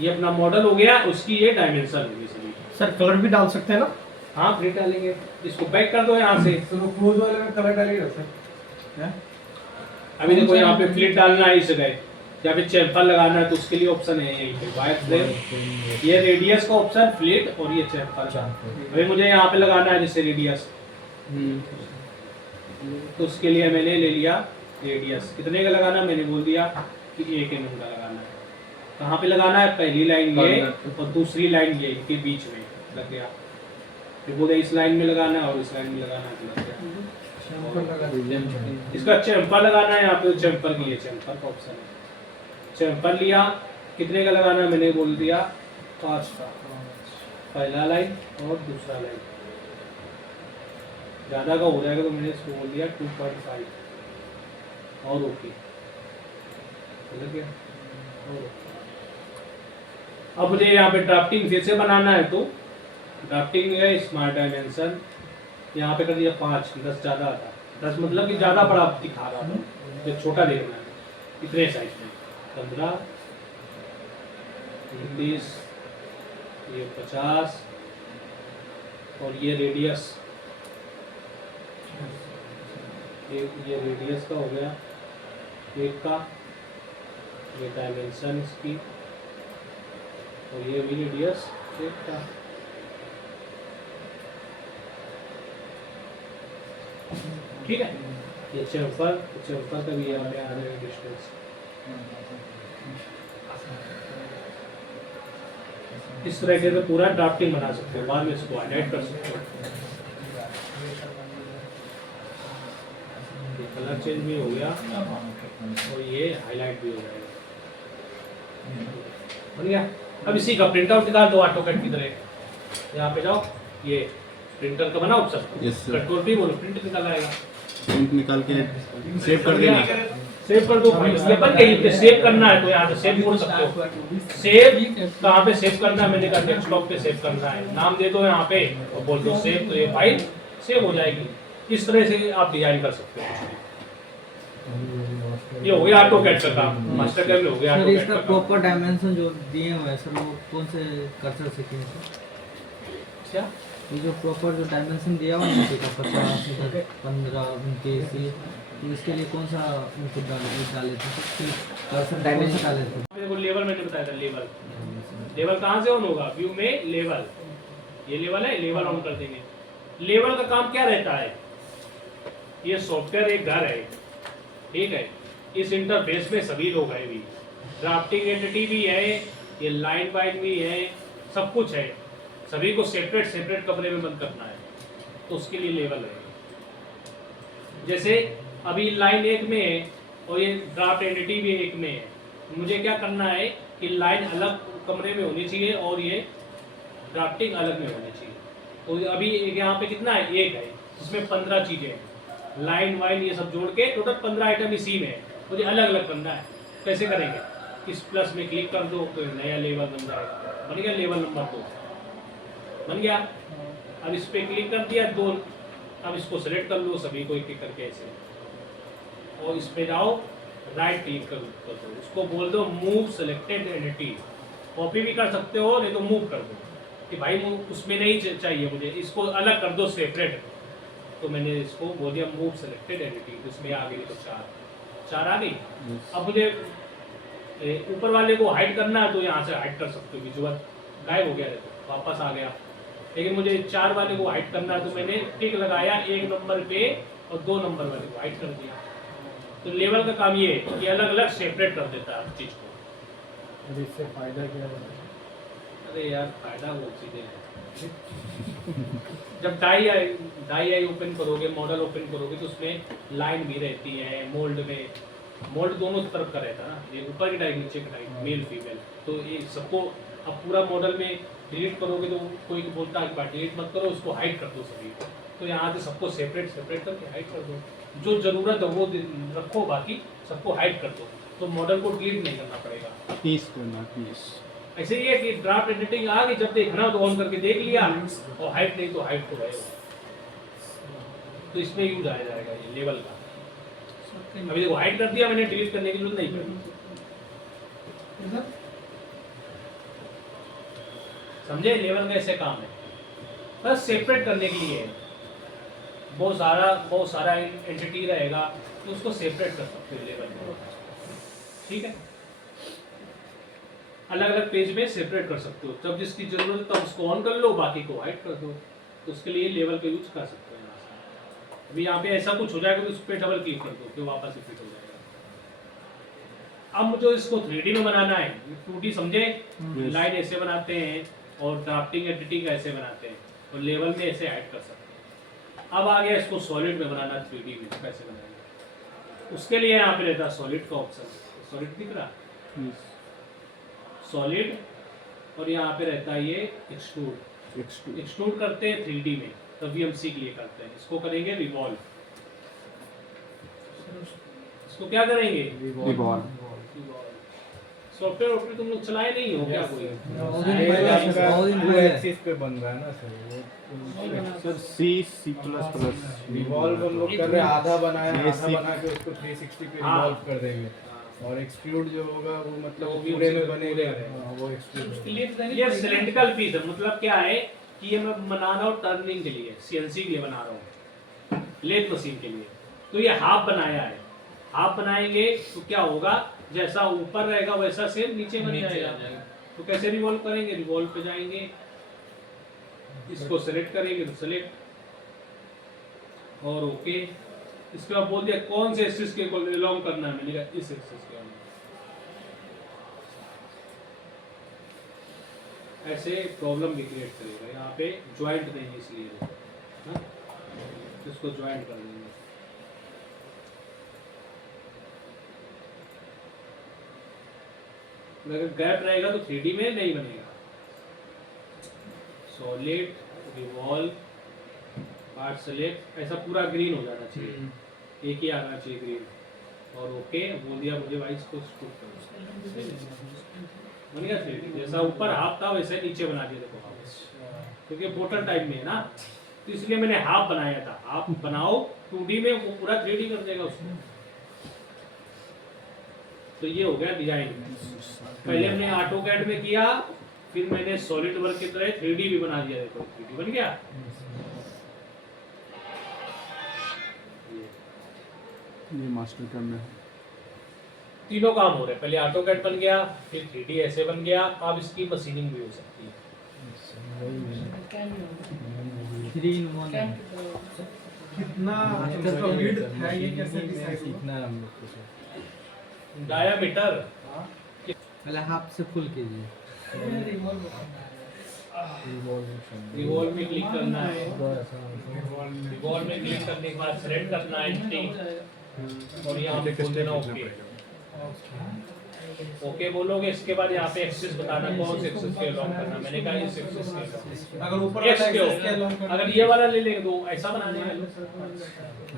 ये अपना मॉडल हो गया, उसकी ये डायमेंशन होगी सभी। सर कलर भी डाल सकते हैं ना? हाँ फिर डालेंगे, इसको बैक कर दो यहाँ से। तो क्रूज वाले में कलर डालिएगा सर। अभी देखो यहाँ पे फ्लिट डालना है इस जगह, या फिर चैम्फर लगाना है तो उसके लिए ऑप्शन है यहीं पे वायर फ्रेम, ये रेडियस का ऑप्शन, फ्लिट और ये चैम्फर का। अभी मुझे यहाँ पे लगाना है जैसे रेडियस, तो उसके लिए मैंने ले लिया रेडियस। कितने का लगाना, मैंने बोल दिया कि 1 mm का लगाना है। कहाँ पे लगाना है, पहली लाइन ये और दूसरी लाइन ये, इनके बीच में लग गया। फिर बोले इस लाइन में लगाना है और इस लाइन में लगाना है, तो लग गया। इसका चैम्पर लगाना है, यहाँ पे चैम्पर की है, चैम्पर का ऑप्शन है। चैम्पर लिया, कितने का लगाना है, मैंने बोल दिया 5 का, पहला लाइन और दूसरा लाइन। ज़्यादा का हो जाएगा तो मैंने इसको बोल दिया 2.5 और ओके, लग गया। अब मुझे यहाँ पे ड्राफ्टिंग जैसे बनाना है तो ड्राफ्टिंग है स्मार्ट डायमेंशन, यहाँ पे कर दिया 5, 10 ज़्यादा था, 10 मतलब कि ज़्यादा बड़ा दिखा रहा था, तो छोटा देखना है इतने साइज में। 15, 20, ये 50 और ये रेडियस, ये रेडियस का हो गया 1 का, ये डायमेंशन इसकी और ये भी रेडियस 1 का। ठीक है, ये चैम्फर का भी यहाँ पे आ रहा है डिस्टेंस। इस तरह से पूरा ड्राफ्टिंग बना सकते हो, बाद में इसको हाईलाइट कर सकते हो। ये कलर चेंज भी हो गया और ये हाईलाइट भी हो जाएगा, बन गया। अब इसी का प्रिंट आउट निकाल दो ऑटोकैड की तरह। यहाँ पे जाओ, ये प्रिंटर का बना ऑप्शन, कंट्रोल भी बोलो, प्रिंट निकल आएगा। प्रिंट निकाल के सेव कर देना, सेव कर दो। ये बन गई, पे सेव करना है तो यहाँ से सेव बोल सकते हो। सेव कहाँ पे सेव करना है, मैंने कहा डेस्कटॉप पे सेव करना है, नाम दे दो यहाँ पे और बोल दो सेव, तो ये फाइल सेव हो जाएगी। इस तरह से आप डिजाइन कर सकते हो। ये हो गया ऑटोकैड का काम, मास्टर कैड में हो गया सर ऑटोकैड इसका का काम। प्रॉपर डायमेंशन जो दिए हुए हैं सर, वो कौन से कर्सर से किए सर? क्या ये जो प्रॉपर जो डायमेंशन दिया हुआ है का 50, 15, 29, तो इसके लिए कौन सा इनपुट डाले थे, कर्सर डायमेंशन डाले थे? मेरे को लेवल मैंने बताया था, लेवल कहाँ से ऑन होगा, व्यू में लेवल, ये लेवल है, लेवल ऑन कर देंगे। लेवल का काम क्या रहता है, ये सॉफ्टवेयर एक घर है, ठीक है, इस इंटरफेस में सभी लोग हैं भी, ड्राफ्टिंग एंटिटी भी है, ये लाइन बाइंड भी है, सब कुछ है, सभी को सेपरेट कमरे में बंद करना है, तो उसके लिए लेवल है। जैसे अभी लाइन 1 में है और ये ड्राफ्ट एंटिटी भी 1 में है, मुझे क्या करना है कि लाइन अलग कमरे में होनी चाहिए और ये ड्राफ्टिंग अलग में होनी चाहिए। तो अभी यहाँ पे कितना है, 1 है, इसमें 15 चीज़ें हैं, लाइन वाइन ये सब जोड़ के टोटल 15 आइटम इसी में है, मुझे अलग अलग करना है। कैसे करेंगे, इस प्लस में क्लिक कर दो तो नया लेवल बन जाएगा, बन गया लेवल नंबर 2 बन गया। अब इस पे क्लिक कर दिया 2, अब इसको सेलेक्ट कर लो सभी को एक एक करके ऐसे, और इस पे जाओ राइट क्लिक कर दो, उसको बोल दो मूव सेलेक्टेड एंटिटी, कॉपी भी कर सकते हो नहीं तो मूव कर दो कि भाई उसमें नहीं चाहिए मुझे, इसको अलग कर दो सेपरेट। तो मैंने इसको बोल दिया मूव सेलेक्टेड एंटिटी, तो इसमें आ गई तो 4 आ गई। अब मुझे ऊपर वाले को हाइड करना है तो यहाँ से हाइड कर सकते हो, विजुअल गायब हो गया, देखो वापस आ गया। लेकिन मुझे 4 वाले को हाइड करना है तो मैंने टिक लगाया 1 नंबर पे और 2 नंबर वाले को हाइड कर दिया। तो लेवल का काम ये है कि अलग अलग सेपरेट कर देता है हर चीज़ को। इससे फायदा क्या है? अरे यार फायदा वो चीज़ें हैं जब डाई आई ओपन करोगे, मॉडल ओपन करोगे तो उसमें लाइन भी रहती है, मोल्ड दोनों तरफ का रहता है ना, ये ऊपर की डाई नीचे की डाई, मेल फीमेल, तो ये सबको अब पूरा मॉडल में डिलीट करोगे तो कोई बोलता है कि डिलीट मत करो, उसको हाइड कर दो सभी को, तो यहाँ से सबको सेपरेट करके हाइड कर दो, जो ज़रूरत है वो रखो, बाकी सबको हाइड कर दो, तो मॉडल को डिलीट नहीं करना पड़ेगा। पीस करना, पीस ऐसे ही है कि ड्राफ्ट एडिटिंग आ गई, जब देखना हो तो ऑन करके देख लिया, और हाइड नहीं तो हाइड तो रहेगा, तो इसमें यूज आ जाएगा ये लेवल का। अभी देखो हाइड कर दिया मैंने, डिलीट करने की जरूरत नहीं पड़ी, समझे? लेवल का ऐसे काम है, बस सेपरेट करने के लिए है। बहुत सारा एंटिटी रहेगा तो उसको सेपरेट कर सकते हो लेवल में, ठीक है, अलग अलग पेज में सेपरेट कर सकते हो, तब जिसकी जरूरत है तब उसको ऑन कर लो, बाकी को हाइड कर दो, तो उसके लिए लेवल का यूज कर सकते हो यहाँ से। अभी यहाँ पे ऐसा कुछ हो जाएगा तो उस पर डबल क्लिक कर दो, फिर वापस से फिट हो जाएगा। अब मुझे इसको 3D में बनाना है, 2D समझे, लाइन ऐसे बनाते हैं और ड्राफ्टिंग एडिटिंग ऐसे बनाते हैं और लेवल में ऐसे ऐड कर सकते हैं। अब आ गया इसको सॉलिड में बनाना, 3D में कैसे बनाएंगे, उसके लिए यहाँ पे रहता है सॉलिड का ऑप्शन। सॉलिड दिख रहा, सॉलिड, और यहाँ पे रहता है ये एक्सट्रूड। एक्सट्रूड करते हैं 3D में, तो VMC के लिए करते हैं। इसको करेंगे रिवॉल्व। इसको क्या करेंगे, रिवॉल्व। सॉफ्टवेयर तुम लोग चलाए नहीं हो क्या कोई? एक्सिस पे बन रहा है ना सर, सर C++। रिवॉल्व हम लोग कर रहे हैं, आधा बनाया, आधा बना के उसको 360 पे रिवॉल्व कर देंगे। और एक्सट्रूड जो होगा वो मतलब पूरे में बनेगा, वो एक्सट्रूड। ये सिलेंड्रिकल पीस है, मतलब क्या है कि ये मैं बना रहा हूँ टर्निंग के लिए, CNC के लिए बना रहा हूँ, लेथ मशीन के लिए। तो ये हाफ बनाया है, हाफ बनाएंगे तो क्या होगा, जैसा ऊपर रहेगा वैसा सेम नीचे बन जाएगा। तो कैसे रिवॉल्व करेंगे, रिवॉल्व पे जाएंगे, इसको सेलेक्ट करेंगे तो सेलेक्ट और ओके। इसके बाद बोल दिया कौन से एक्सिस के बिलोंग करना है, मैंने कहा इस एक्सिस के। ऐसे प्रॉब्लम भी क्रिएट करेगा, यहाँ पे ज्वाइंट नहीं इसलिए, हाँ? इसको ज्वाइंट कर देंगे। अगर गैप रहेगा तो 3D में नहीं बनेगा। सॉलिड, रिवॉल्व, पार्ट सेलेक्ट, ऐसा पूरा ग्रीन हो जाना चाहिए, एक ही आना चाहिए ग्रीन। और ओके बोल दिया मुझे वाइस को स्कूप कर बन गया 3D। जैसा ऊपर हाफ था वैसे नीचे बना दिया देखो वापस, क्योंकि बोटल टाइप में है ना, तो इसलिए मैंने हाफ बनाया था। हाफ बनाओ 2D में, वो पूरा 3D कर देगा उसको। तो ये हो गया डिजाइन। पहले हमने ऑटोकैड में किया, फिर मैंने सॉलिड वर्क की तरह 3D भी बना दिया, देखो 3D बन गया। ये मास्टर करना है, तीनों काम हो रहे हैं, पहले ऑटोकैड बन गया, फिर 3D ऐसे बन गया, अब इसकी मशीनिंग भी हो सकती है। 3 in 1 है। कितना इसका width है ये कैसे डिसाइड सीखना है हम लोग को। डायामीटर पहले हाफ से फुल कीजिए। रिवॉल्व में क्लिक करना है, रिवॉल्व में क्लिक करने के बाद सेलेक्ट करना है एंटिटी और यहाँ पे बोल देना ओके। ओके बोलोगे, इसके बाद यहाँ पे एक्सिस बताना कौन से एक्सिस के अलोंग करना। मैंने कहा इस एक्सिस के, अगर ऊपर X वाला के एक्सिस के along हो, करना अगर ये वाला ले लेंगे तो ऐसा बनाने वाले।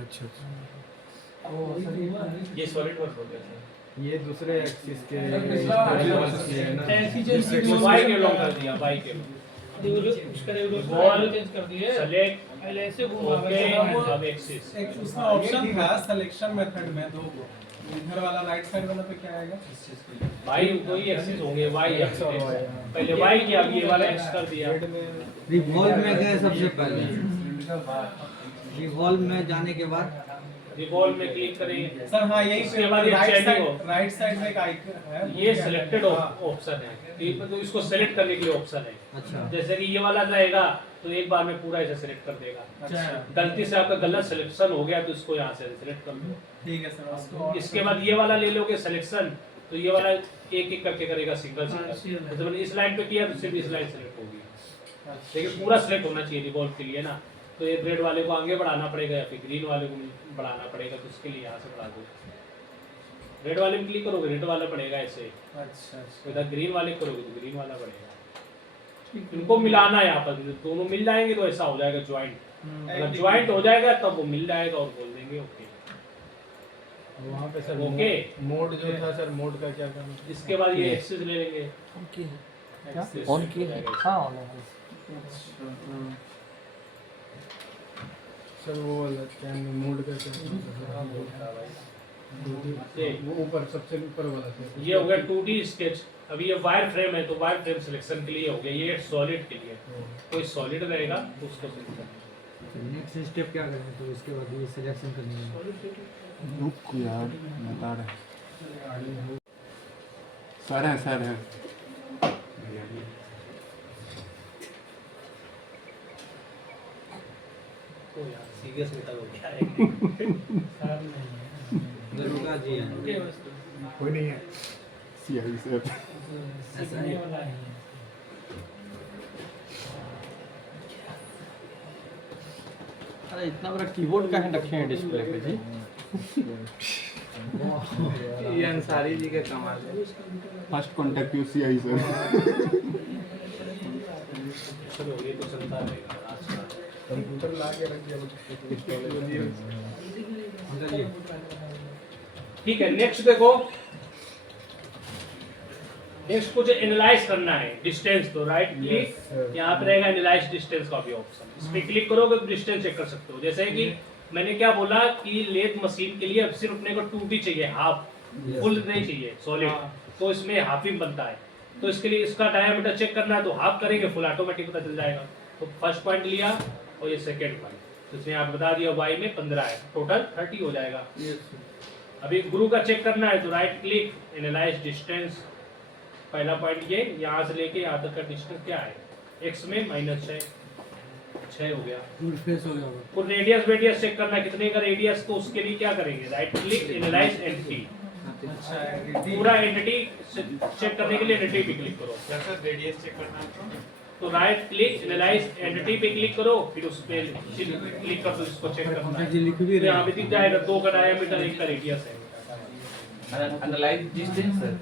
अच्छा, ये सॉलिड वर्क हो गया सर। ये दूसरे एक्सिस के Y के अलोंग कर दिया, Y के वॉल सेलेक्ट पहले ऐसे घुमा ओके, अब एक्सिस। एक उसमें ऑप्शन था सिलेक्शन मेथड में, दो इधर वाला राइट साइड वाला पे क्या आएगा? Y दो ही एक्सिस होंगे, Y एक्सिस। पहले Y किया, अब ये वाला X कर दिया। रिवॉल्व में गए सबसे पहले, रिवॉल्व में जाने के बाद रिवॉल्व में क्लिक करेंगे सर हाँ यही उसके बाद ये चेंजिंग हो। राइट साइड में एक आइकन है, ये सिलेक्टेड ऑप्शन है, तो इसको सेलेक्ट करने के लिए ऑप्शन है। अच्छा जैसे कि ये वाला रहेगा तो एक बार में पूरा ऐसे सेलेक्ट कर देगा। अच्छा गलती से आपका गलत सिलेक्शन हो गया तो इसको यहाँ से सेलेक्ट कर लो। ठीक है सर, उसको इसके बाद ये वाला ले लोगे सिलेक्शन, तो ये वाला एक एक करके करेगा सिंगल सिंगल। जैसे मैंने इस लाइन पे किया तो सिर्फ इस लाइन सेलेक्ट होगी, लेकिन पूरा सेलेक्ट होना चाहिए रिवॉल्व के लिए ना। तो ये रेड वाले को आगे बढ़ाना पड़ेगा या फिर ग्रीन वाले को बढ़ाना पड़ेगा, तो उसके लिए यहाँ से बढ़ा दो। रेड वाले में क्लिक करोगे रेड वाला पड़ेगा ऐसे, अच्छा तो इधर ग्रीन वाले करोगे तो ग्रीन वाला पड़ेगा। इनको मिलाना है यहाँ पर, दोनों मिल जाएंगे तो ऐसा हो जाएगा ज्वाइंट। अगर ज्वाइंट हो जाएगा तब वो मिल जाएगा और बोल देंगे ओके। वहाँ पे सर ओके। मोड जो था सर, मोड का क्या काम है? इसके बाद ये एक्सिस ले लेंगे, ऑन की है, हाँ ऑन है। सर वो वाला क्या मोड का क्या वो ऊपर सबसे ऊपर वाला था। ये हो गया 2D स्केच। अभी ये वायर फ्रेम है तो वायर फ्रेम सिलेक्शन के लिए हो गया, ये सॉलिड के लिए। कोई सॉलिड रहेगा तो उसको सिलेक्ट करना। नेक्स्ट स्टेप क्या करेंगे, तो उसके बाद ये सिलेक्शन करनी है। रुक यार बता रहे सर है तो यार जीएस में हो गया है दरोगा जी हैं। कोई नहीं है CI से ऐसा है। अरे इतना बड़ा कीबोर्ड का है रखे हैं डिस्प्ले पे जी। ये अंसारी जी का कमाल है। First contact you CI sir चलो ये तो चलता रहेगा आज का। कंप्यूटर ला के रख दिया ठीक है, नेक्स्ट देखो, नेक्स्ट कुछ एनालाइज करना है डिस्टेंस, तो राइट क्लिक यहाँ पे रहेगा एनालाइज डिस्टेंस का भी ऑप्शन, इस पे क्लिक करोगे तो डिस्टेंस चेक कर सकते हो। जैसे कि मैंने क्या बोला कि लेथ मशीन के लिए अब सिर्फ अपने को 2D चाहिए, हाफ, फुल नहीं चाहिए सॉलिड, तो इसमें हाफ ही बनता है। तो इसके लिए इसका डायमीटर चेक करना है तो हाफ करेंगे, फुल ऑटोमेटिक पता चल जाएगा। तो फर्स्ट पॉइंट लिया और ये सेकेंड पॉइंट, तो इसमें आप बता दिया y में 15 है, टोटल 30 हो जाएगा। अभी गुरु का चेक करना है तो राइट क्लिक एनालाइज डिस्टेंस, पहला पॉइंट ये, यहाँ से लेके यहाँ तक का डिस्टेंस क्या है, x में -6 हो गया। फुल फेस हो गया होगा। और रेडियस वेडियस चेक करना है कितने का रेडियस, तो उसके लिए क्या करेंगे, राइट क्लिक एनालाइज एंटिटी, पूरा एंटिटी चेक करने के लिए एंटिटी पे क्लिक करो। रेडियस चेक करना है तो राइट क्लिक एनालाइज एंटिटी पे क्लिक करो, फिर उस पे क्लिक कर दो, इसको चेक करना है। जी लिख भी तो यहाँ पे दिख जाएगा 2 का डायमीटर, 1 का रेडियस है। Analyze distance, sir.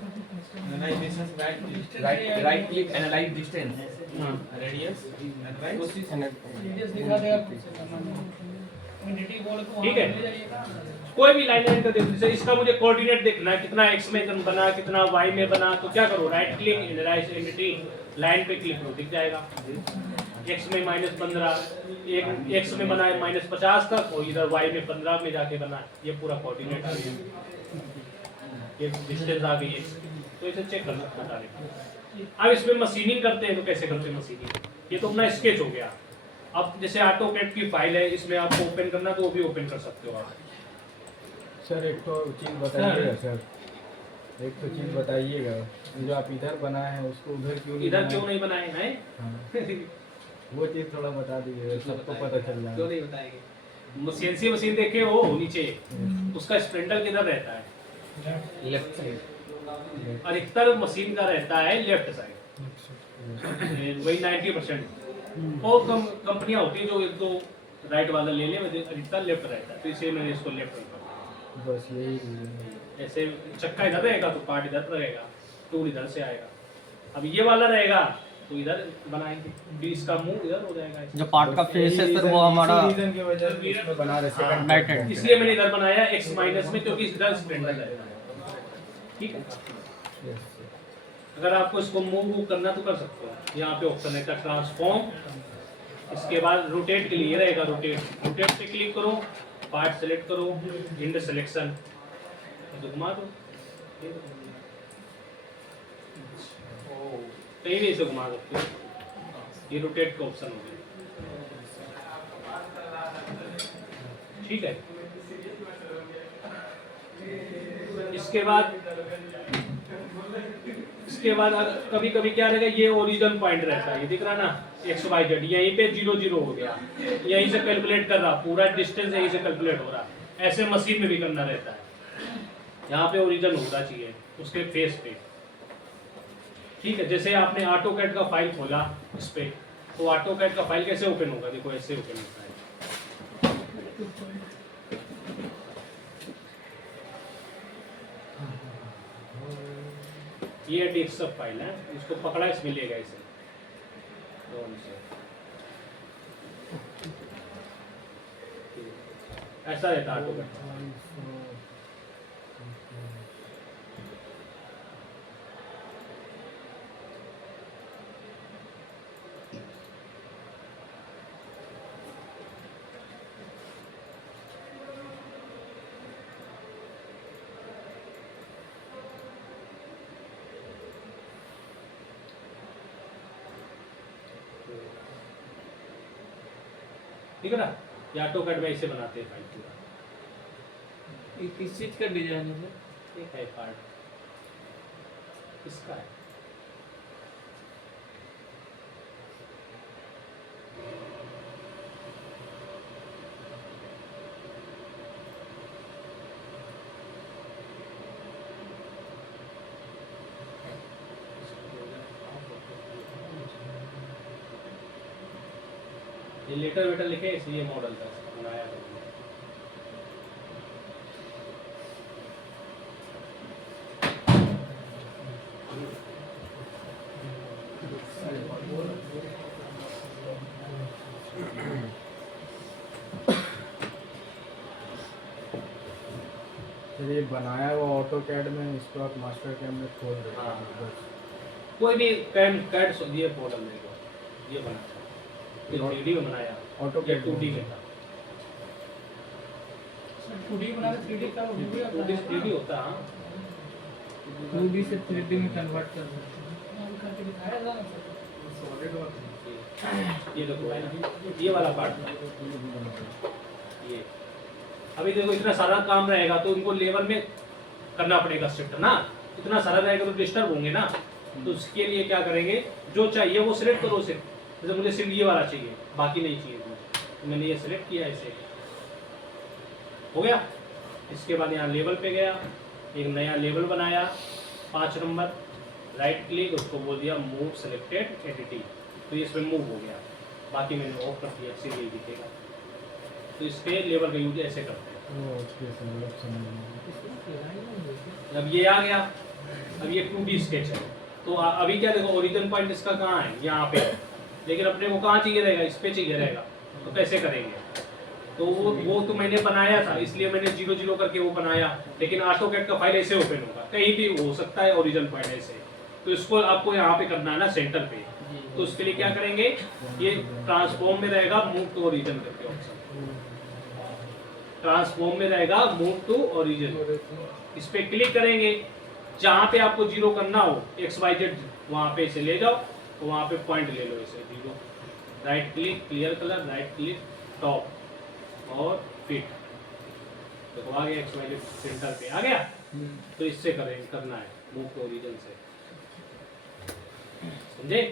Right click, analyze distance. Radius ठीक है, कोई भी लाइन लाइन का देखो, जैसे इसका मुझे कोऑर्डिनेट देखना है, कितना x में बना, कितना y में बना, तो क्या करो, right click analyse entity, line पे क्लिक करो, दिख जाएगा x में -15, एक x में बना है -50 तक, और इधर y में 15 में जाके बना, ये पूरा कोऑर्डिनेट आ गया, ये डिस्टेंस आ गई है, तो इसे चेक कर सकते हो डायरेक्ट। अब इसमें मशीनिंग करते हैं तो कैसे करते हैं मशीनिंग, ये तो अपना स्केच हो गया। अब जैसे ऑटोकैड की फाइल है, इसमें आपको ओपन करना तो वो भी ओपन कर सकते हो आप। सर एक तो चीज़ बताइएगा सर, एक तो चीज़ बताइएगा, जो आप इधर बनाए हैं उसको उधर क्यों नहीं इधर बनाए? क्यों नहीं बनाए हैं? वो चीज़ थोड़ा बता दीजिए, सबको पता चल जाए। क्यों नहीं बताएंगे? सीएनसी मशीन देखे हो नीचे, उसका स्प्रिंडल किधर रहता है, Left side. अधिकतर मशीन का रहता है लेफ्ट साइड, वही 90%। और कंपनियां होती है जो एक दो राइट वाला ले ले, अधिकतर लेफ्ट रहता है, तो इसलिए मैंने इसको लेफ्ट रखा। बस यही reason है। ऐसे चक्का इधर रहेगा तो पार्ट इधर रहेगा, टूल इधर से आएगा। अब ये वाला रहेगा तो इधर बनाएंगे, भी इसका मुंह इधर हो जाएगा। जो पार्ट का फेस है सर वो हमारा इसी reason की वजह से इसमें बना रहे second राइट हैंड। इसलिए मैंने इधर बनाया x माइनस में, क्योंकि इधर स्प्लेंडर रहेगा। ठीक है, अगर आपको इसको मूव करना तो कर सकते हो, यहाँ पे ऑप्शन है ट्रांसफॉर्म, इसके बाद रोटेट के लिए रहेगा, रोटेट पे क्लिक करो, पार्ट सेलेक्ट करो, इंड सिलेक्शन, तो घुमा दो, कहीं भी इसे घुमा सकते हो, ये रोटेट का ऑप्शन हो गया। ठीक है, इसके बाद कभी कभी क्या रहेगा, ये ओरिजिन पॉइंट रहता है, ये दिख रहा है ना XYZ, यहीं पे 0 0 हो गया, यहीं से कैलकुलेट कर रहा, पूरा डिस्टेंस यहीं से कैलकुलेट हो रहा। ऐसे मशीन में भी करना रहता है, यहाँ पे ओरिजिन होना चाहिए उसके फेस पे। ठीक है, जैसे आपने ऑटोकैड का फाइल खोला इस पे, तो ऑटोकैड का फाइल कैसे ओपन होगा, देखो ऐसे ओपन होता है। ये डेस्कटॉप फाइल है, इसको पकड़ा इसमें लेगा इसे, ऐसा रहता है ऑटोकैड। ठीक है ना, या ऑटोकैड में इसे बनाते हैं फाइल पूरा। ये किस चीज का डिजाइन है सर? एक है पार्ट इसका है, ये लेटर वेटर लिखे इसलिए मॉडल था बनाया है। फिर ये बनाया हुआ ऑटो कैड में इसको आप मास्टर कैड में खोल देते हाँ। हैं बस। कोई भी कैड ये मॉडल मेरे को ये बनाया ये 3D में बनाया ऑटो ये कैड 2D में था 2D बना के 3D का 2D 3D होता है। 2D से 3D में कन्वर्ट कर ये देखो भाई ये वाला पार्ट था ये। अभी देखो इतना सारा काम रहेगा तो उनको लेवल में करना पड़ेगा शिफ्ट ना, इतना सारा रहेगा तो डिस्टर्ब होंगे ना। तो उसके लिए क्या करेंगे, जो चाहिए वो सिलेक्ट करो सिर्फ। जैसे मुझे सिर्फ ये वाला चाहिए, बाकी नहीं चाहिए मुझे, तो मैंने ये सिलेक्ट किया ऐसे हो गया। इसके बाद यहाँ लेवल पे गया, एक नया लेवल बनाया 5 नंबर, राइट क्लिक, उसको बोल दिया मूव सेलेक्टेड एडिटिंग, तो ये इसमें मूव हो गया। बाकी मैंने ऑफ कर दिया, सीधे ही दिखेगा। तो इसके लेवल का यूज ऐसे करते हैं। ओके समझ अब ये आ गया, अब ये 2D स्केच है। तो अभी क्या देखो ओरिजिन पॉइंट इसका कहाँ है, यहाँ पे, लेकिन अपने को कहाँ चाहिए रहेगा, इस पे चाहिए रहेगा। तो कैसे करेंगे, तो वो तो मैंने बनाया था इसलिए मैंने 0 0 करके वो बनाया, लेकिन ऑटोकैड का फाइल ऐसे ओपन होगा, कहीं भी हो सकता है ओरिजिन पॉइंट ऐसे। तो इसको आपको यहाँ पे करना है ना सेंटर पे, तो उसके लिए क्या करेंगे, ये ट्रांसफॉर्म में रहेगा मूव टू ओरिजिन करके ऑप्शन, ट्रांसफॉर्म में रहेगा मूव टू ओरिजिन। इस पे क्लिक करेंगे, जहाँ पे आपको 0 करना हो XYZ वहाँ पे इसे ले जाओ, तो वहाँ पे पॉइंट ले लो इसे 0, right click clear colour, right click top और फिट, तो आ गया XYZ सेंटर पे आ गया। तो इससे करना है मूव टू ओरिजिन से, समझे।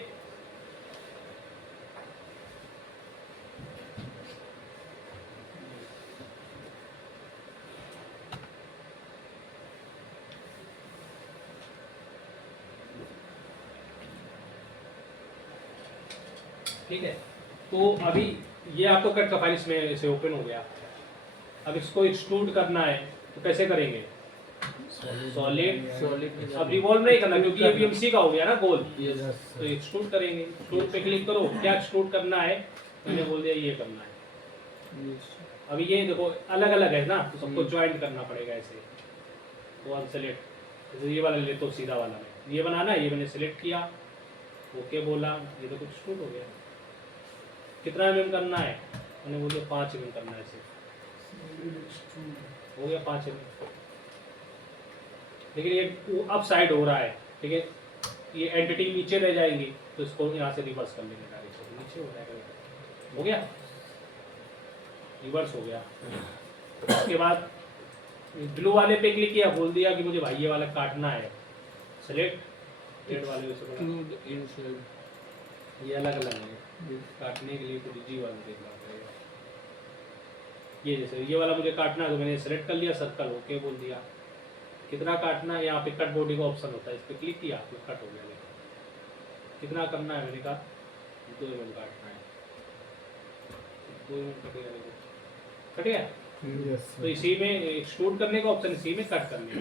ठीक है, तो अभी ये आपको कट का फाइल इसमें से ओपन हो गया। अब इसको एक्सट्रूड करना है तो कैसे करेंगे, सॉलिड। अब रिवॉल्व नहीं करना क्योंकि ये बीएमसी का हो गया ना गोल, तो एक्सट्रूड करेंगे। एक्सट्रूड पे क्लिक करो, क्या एक्सट्रूड करना है, मैंने बोल दिया ये करना है। अभी ये देखो अलग अलग है ना, तो सबको ज्वाइंट करना पड़ेगा ऐसे। तो अनसेलेक्ट, जैसे ये वाला ले तो सीधा वाला में ये बनाना है, ये मैंने सेलेक्ट किया, ओके बोला, ये तो कुछ एक्सट्रूड हो गया। कितना mm करना है, मैंने बोल दिया 5 mm करना है ऐसे, हो गया 5 mm। लेकिन ये अप साइड हो रहा है, ठीक है, ये एंटिटी नीचे रह जाएंगी, तो इसको यहाँ से रिवर्स कर लेंगे डायरेक्ट, नीचे हो जाएगा, हो गया, रिवर्स हो गया। उसके बाद ब्लू वाले पे क्लिक किया, बोल दिया कि मुझे भाई ये वाला काटना है, सेलेक्ट रेड वाले से बड़ा, ये अलग अलग है, काटने के लिए तो जी वाला देखना पड़ेगा। ये जैसे ये वाला मुझे काटना है तो मैंने सेलेक्ट कर लिया, सर्कल ओके बोल दिया। कितना काटना है, यहाँ पे कट बॉडी का ऑप्शन होता है, इस पर क्लिक किया तो कट हो गया। लेकिन कितना करना है, मैंने कहा 2 mm काटना है, 2 mm कटेगा, देखो कट गया। तो इसी में एक्सट्रूड करने का ऑप्शन, इसी में कट करने का,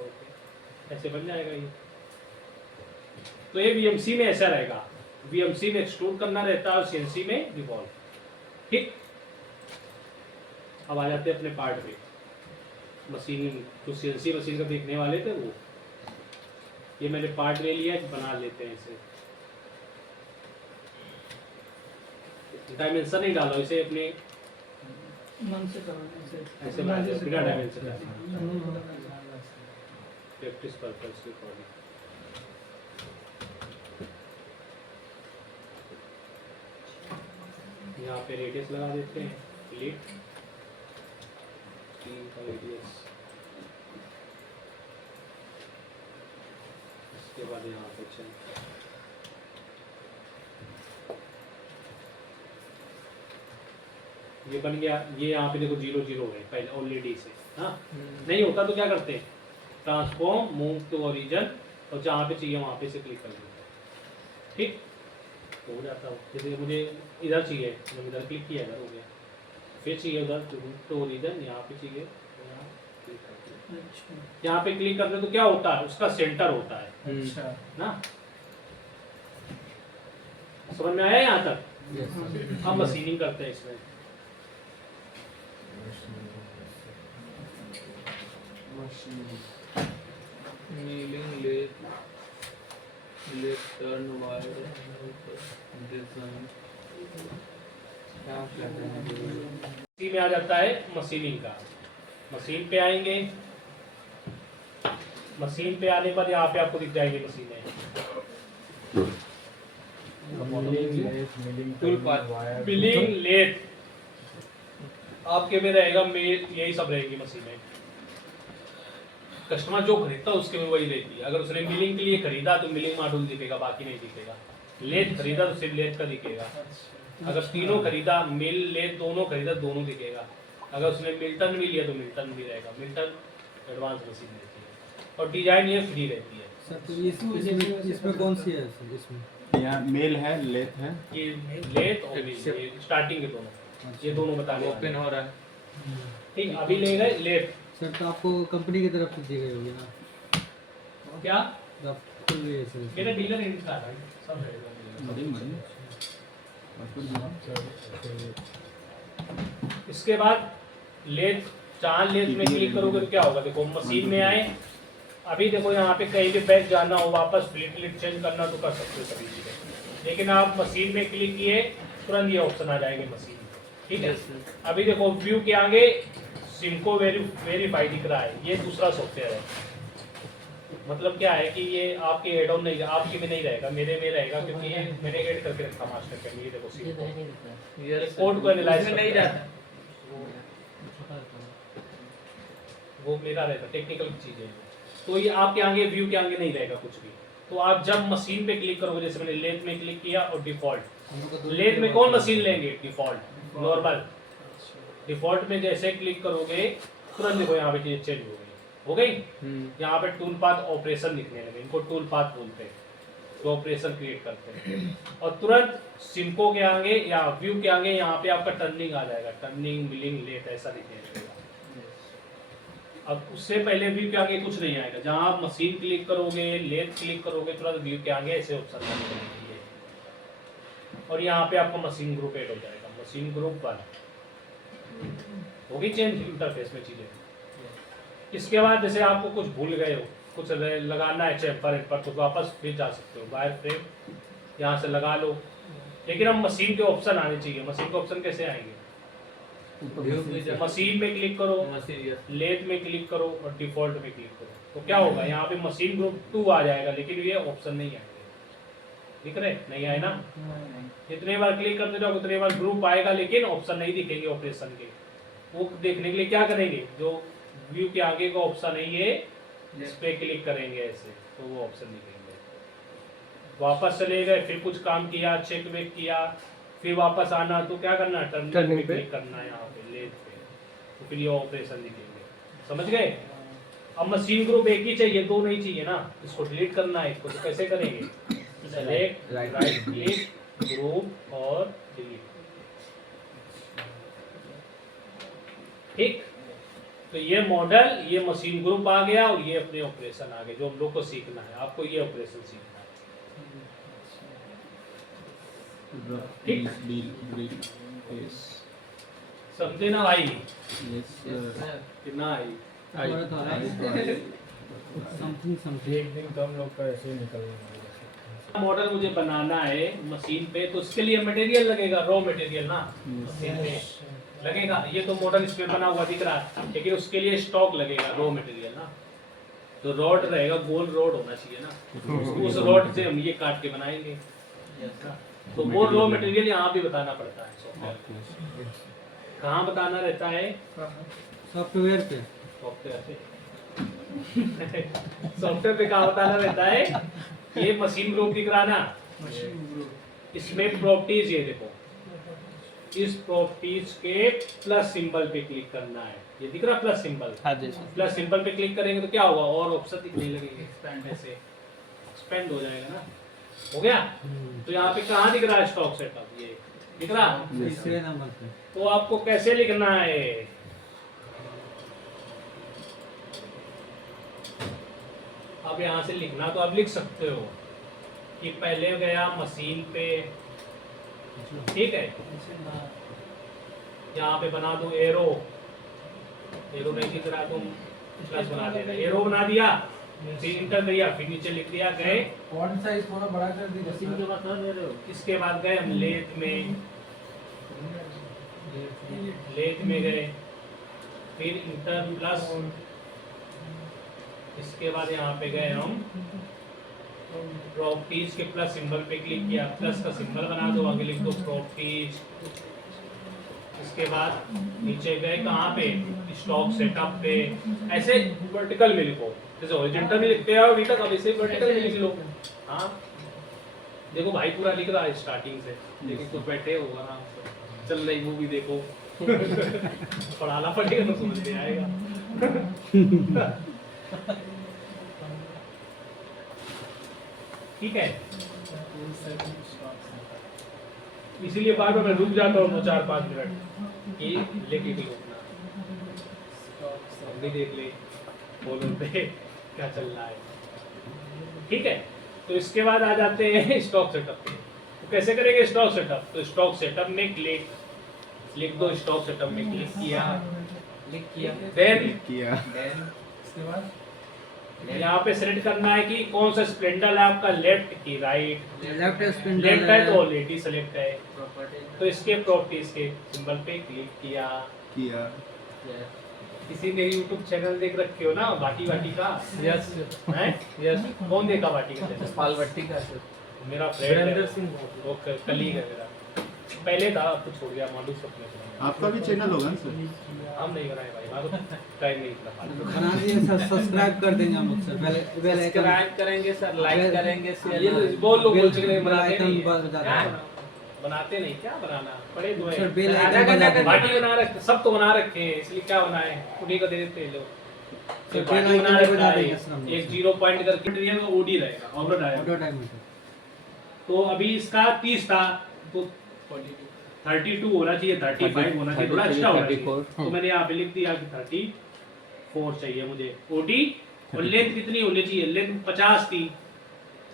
ओके ऐसे बन जाएगा ये। तो ये VMC में ऐसा रहेगा, VMC में एक्सट्रूड करना रहता है और CNC में रिवॉल्व। ठीक, अब आ जाते हैं अपने पार्ट पे, मशीनिंग। जो CNC मशीन का देखने वाले थे वो, ये मैंने पार्ट ले लिया, बना लेते हैं इसे। डायमेंशन नहीं डालो, इसे अपने मन से करना ऐसे बना दो, बिना डायमेंशन प्रैक्टिस पर्पस के अकॉर्डिंग। यहाँ पे रेडियस लगा देते हैं, क्लिक 3 का रेडियस। इसके बाद यहाँ पे चल, ये बन गया। ये यहाँ पे देखो 0 0 है पहले ऑलरेडी से, हाँ नहीं होता तो क्या करते हैं, ट्रांसफॉर्म मूव टू ओरिजिन, और जहाँ पे चाहिए वहाँ पे से क्लिक कर देते हैं। ठीक, तो हो जाता है। जैसे मुझे इधर चाहिए, मैंने इधर क्लिक किया, इधर हो गया। फिर चाहिए उधर तो रीजन यहाँ पे चाहिए, तो यहाँ क्लिक करते हैं। यहाँ पे क्लिक करते तो क्या होता है, उसका सेंटर होता है अच्छा ना। समझ में आया यहाँ तक? हम मशीनिंग करते हैं इसमें। Milling lathe turn wire design इसी में आ जाता है मशीनिंग का। मशीन पे आएंगे, मशीन पे आने पर यहाँ पे आपको दिख जाएंगी मशीनें। टूल पाथ बिलिंग लेट आपके में रहेगा, मेल, यही सब रहेगी मशीनें। कस्टमर जो खरीदता है उसके में वही रहती है। अगर उसने मिलिंग के लिए खरीदा तो मिलिंग मॉड्यूल दिखेगा, बाकी नहीं दिखेगा। लेट खरीदा तो सिर्फ लेट का दिखेगा। अगर तीनों खरीदा, मिल लेट दोनों खरीदा, दोनों दिखेगा। अगर उसने मिल्टन भी लिया तो मिल्टन भी रहेगा। मिल्टन एडवांस मशीन रहती है और डिजाइन ये फ्री रहती है। सर तो इसमें कौन सी है सर? इसमें यहाँ मेल है, लेथ है। ये लेट और मिल, ये स्टार्टिंग के दोनों, ये दोनों बता रहे ओपन हो रहा है। ठीक। अभी ले गए लेट। सर तो आपको कंपनी की तरफ से दी गई होगी ना? क्या तो आप खुल गई है सर? मेरा डीलर इंडिका है, सब रहेगा। इसके बाद लेथ, चार लेथ में क्लिक करोगे तो क्या होगा, देखो मशीन में आए। अभी देखो यहाँ पे कहीं भी बैक जाना हो, वापस फ्लिट चेंज करना तो कर सकते हो सभी चीजें। लेकिन आप मशीन में क्लिक किए तुरंत ये ऑप्शन आ जाएंगे मशीन में। ठीक है। अभी देखो व्यू के आगे सिमको वेरीफाई दिख रहा है, ये दूसरा सॉफ्टवेयर है। मतलब क्या है कि ये आपके एड ऑन नहीं, आपके में नहीं रहेगा, मेरे में रहेगा, क्योंकि ये मैंने ऐड करके रखा मास्टर के लिए। देखो सिमको ये कोड को एनालाइज नहीं जाता, वो मेरा रहता, टेक्निकल चीजें। तो ये आपके आगे व्यू के आगे नहीं रहेगा कुछ भी। तो आप जब मशीन पे क्लिक करोगे, जैसे मैंने लेथ में क्लिक किया और डिफॉल्ट, लेथ में कौन मशीन लेंगे, डिफॉल्ट नॉर्मल। डिफॉल्ट में जैसे क्लिक करोगे तुरंत देखो यहाँ पे चीजें चेंज हो गई। यहाँ पे टूल पाथ ऑपरेशन दिखने लगे, इनको टूल पाथ बोलते हैं, तो ऑपरेशन क्रिएट करते हैं। और तुरंत सिमको के आगे या व्यू के आगे यहाँ पे आपका टर्निंग आ जाएगा, टर्निंग मिलिंग लेथ ऐसा दिखने लगेगा। अब उससे पहले व्यू के आगे कुछ नहीं आएगा। जहाँ आप मशीन क्लिक करोगे, लेथ क्लिक करोगे, तुरंत व्यू के आगे ऐसे ऑप्शन आएंगे। और यहाँ पे आपका मशीन ग्रुप ऐड हो जाएगा, मशीन ग्रुप 1 होगी चेंज इंटरफेस में चीजें। इसके बाद जैसे आपको कुछ भूल गए हो, कुछ लगाना है चैम्पर पर, तो वापस फिर जा सकते हो, वायर फ्रेम यहाँ से लगा लो। लेकिन अब मशीन के ऑप्शन आने चाहिए। मशीन के ऑप्शन कैसे आएंगे, मशीन में क्लिक करो, लेथ में क्लिक करो और डिफॉल्ट में क्लिक करो, तो क्या होगा यहाँ पे मशीन ग्रुप 2 आ जाएगा, लेकिन ये ऑप्शन नहीं आएंगे। दिख रहे नहीं आए ना? जितने बार क्लिक करते जाओ उतने बार ग्रुप आएगा, लेकिन ऑप्शन नहीं दिखेंगे ऑपरेशन के। वो देखने के लिए क्या करेंगे, जो व्यू के आगे का ऑप्शन है ये, इस पे क्लिक करेंगे ऐसे, तो वो ऑप्शन दिखेंगे। वापस चले गए, फिर कुछ काम किया, चेक वेक किया, फिर वापस आना, तो क्या करना, टर्निंग पे क्लिक करना है यहाँ पे लेथ पे, तो फिर ये ऑपरेशन दिखेंगे। समझ गए? अब मशीन ग्रुप एक ही चाहिए, 2 नहीं चाहिए ना, इसको डिलीट करना है इसको, तो कैसे करेंगे, सेलेक्ट राइट क्लिक ग्रुप और डिलीट। ठीक। तो ये मॉडल, ये मशीन ग्रुप आ गया और ये अपने ऑपरेशन आ गए, जो हम लोग को सीखना है। आपको ये ऑपरेशन सीखना है। ठीक, समझे ना भाई? कितना आई समथिंग एक दिन तो हम लोग का ऐसे ही निकल मॉडल मुझे बनाना है मशीन पे, तो इसके लिए मटेरियल लगेगा, रॉ मटेरियल ना मशीन पे लगेगा। ये तो मॉडल इस पे बना हुआ दिख रहा है, लेकिन उसके लिए स्टॉक लगेगा, रॉ मटेरियल ना। तो रॉड रहेगा, गोल रॉड होना चाहिए ना, उस रॉड से हम ये काट के बनाएंगे। तो वो रॉ मटेरियल यहाँ भी बताना पड़ता है सॉफ्टवेयर। कहाँ बताना रहता है? सॉफ्टवेयर पे। सॉफ्टवेयर पे सॉफ्टवेयर पे कहाँ बताना रहता है? ये मशीन ग्रुप दिख रहा ना, इसमें प्रॉपर्टीज, ये देखो, इस प्रॉपर्टीज के प्लस सिंबल पे क्लिक करना है। ये दिख रहा प्लस सिंबल? हाँ जी। प्लस सिंबल पे क्लिक करेंगे तो क्या होगा, और ऑप्शन दिखने लगेंगे, एक्सपेंड, ऐसे एक्सपेंड हो जाएगा ना। हो गया। तो यहाँ पे कहाँ दिख रहा है स्टॉक सेटअप, ये दिख रहा। तीसरे नंबर पे तो आपको कैसे लिखना है, अब यहाँ से लिखना तो आप लिख सकते हो कि पहले गया मशीन पे, ठीक है, यहाँ पे बना दो एरो, एरो नहीं दिख रहा तुम प्लस बना देना, एरो बना दिया, फिर इंटर दिया, फिर नीचे लिख दिया गए। फॉन्ट साइज थोड़ा बड़ा कर दी मशीन के बाद कर दे रहे हो। इसके बाद गए हम लेथ में, लेथ में गए, फिर इंटर प्लस, इसके बाद यहाँ पे गए हम प्रॉपर्टीज के प्लस सिंबल पे क्लिक किया, प्लस का सिंबल बना दो, आगे लिख दो प्रॉपर्टीज। इसके बाद नीचे गए कहाँ पे, स्टॉक सेटअप पे, ऐसे वर्टिकल में लिखो, जैसे हॉरिजॉन्टल में लिखते हो अभी तक, अब इसे वर्टिकल में लिख लो। हाँ देखो भाई पूरा लिख रहा है स्टार्टिंग से, लेकिन कुछ बैठे हो आराम से, चल रही मूवी देखो पढ़ाना पड़ेगा तो समझ में आएगा। ठीक है, इसीलिए बार बार मैं रुक जाता हूँ 2-4-5 मिनट कि लेके भी रुकना, भी देख ले बोलो पे क्या चल रहा है। ठीक है, तो इसके बाद आ जाते हैं स्टॉक सेटअप पे। तो कैसे करेंगे स्टॉक सेटअप, तो स्टॉक सेटअप में क्लिक, लिख दो स्टॉक सेटअप में क्लिक किया, देन इसके बाद यहाँ पे सेलेक्ट करना है कि कौन सा स्प्लेंडर है आपका, लेफ्ट की राइट, लेफ्ट स्पिंडल लेफ्ट है तो ऑलरेडी सेलेक्ट है, तो इसके प्रॉपर्टीज के सिंबल पे क्लिक किया। किसी ने YouTube चैनल देख रखे हो ना बाटी वाटी का, यस हैं? यस कौन देखा बाटी का चैनल? पाल भट्टी का सर, मेरा फ्रेंड वीरेंद्र है, सिंह वो कलीग है मेरा, पहले था अब तो छोड़ गया, मालूम सबने। आपका भी चैनल होगा ना सर? हम नहीं बनाए भाई, हमारा टाइम नहीं इतना। बना दिए सर, सब्सक्राइब कर देंगे हम लोग सर, बेल आइकन सब्सक्राइब करेंगे सर, लाइक करेंगे, ये शेयर बोल लो, बोल बेल सकते हैं, बनाते आइकन नहीं बजा है। देंगे। क्या? बनाते नहीं, क्या बनाना पड़े दो सर है। बेल आइकन बजा देंगे। बाटी बना रखे, सब तो बना रखे हैं, इसलिए क्या बनाए, उन्हीं को दे देते हैं लोग। सर एक बेल बाटी बना आइकन रखा बजा है, देंगे सर हम लोग। एक 0 पॉइंट करके तो ओडी रहेगा, ऑर्डर आएगा। ऑटो टाइम में तो अभी इसका 30 था, तो 32 होना चाहिए, 35 होना चाहिए, थोड़ा एक्स्ट्रा होना चाहिए। तो मैंने यहाँ पे लिख दिया कि 34 चाहिए मुझे ओडी, और लेंथ कितनी होनी चाहिए, लेंथ 50 थी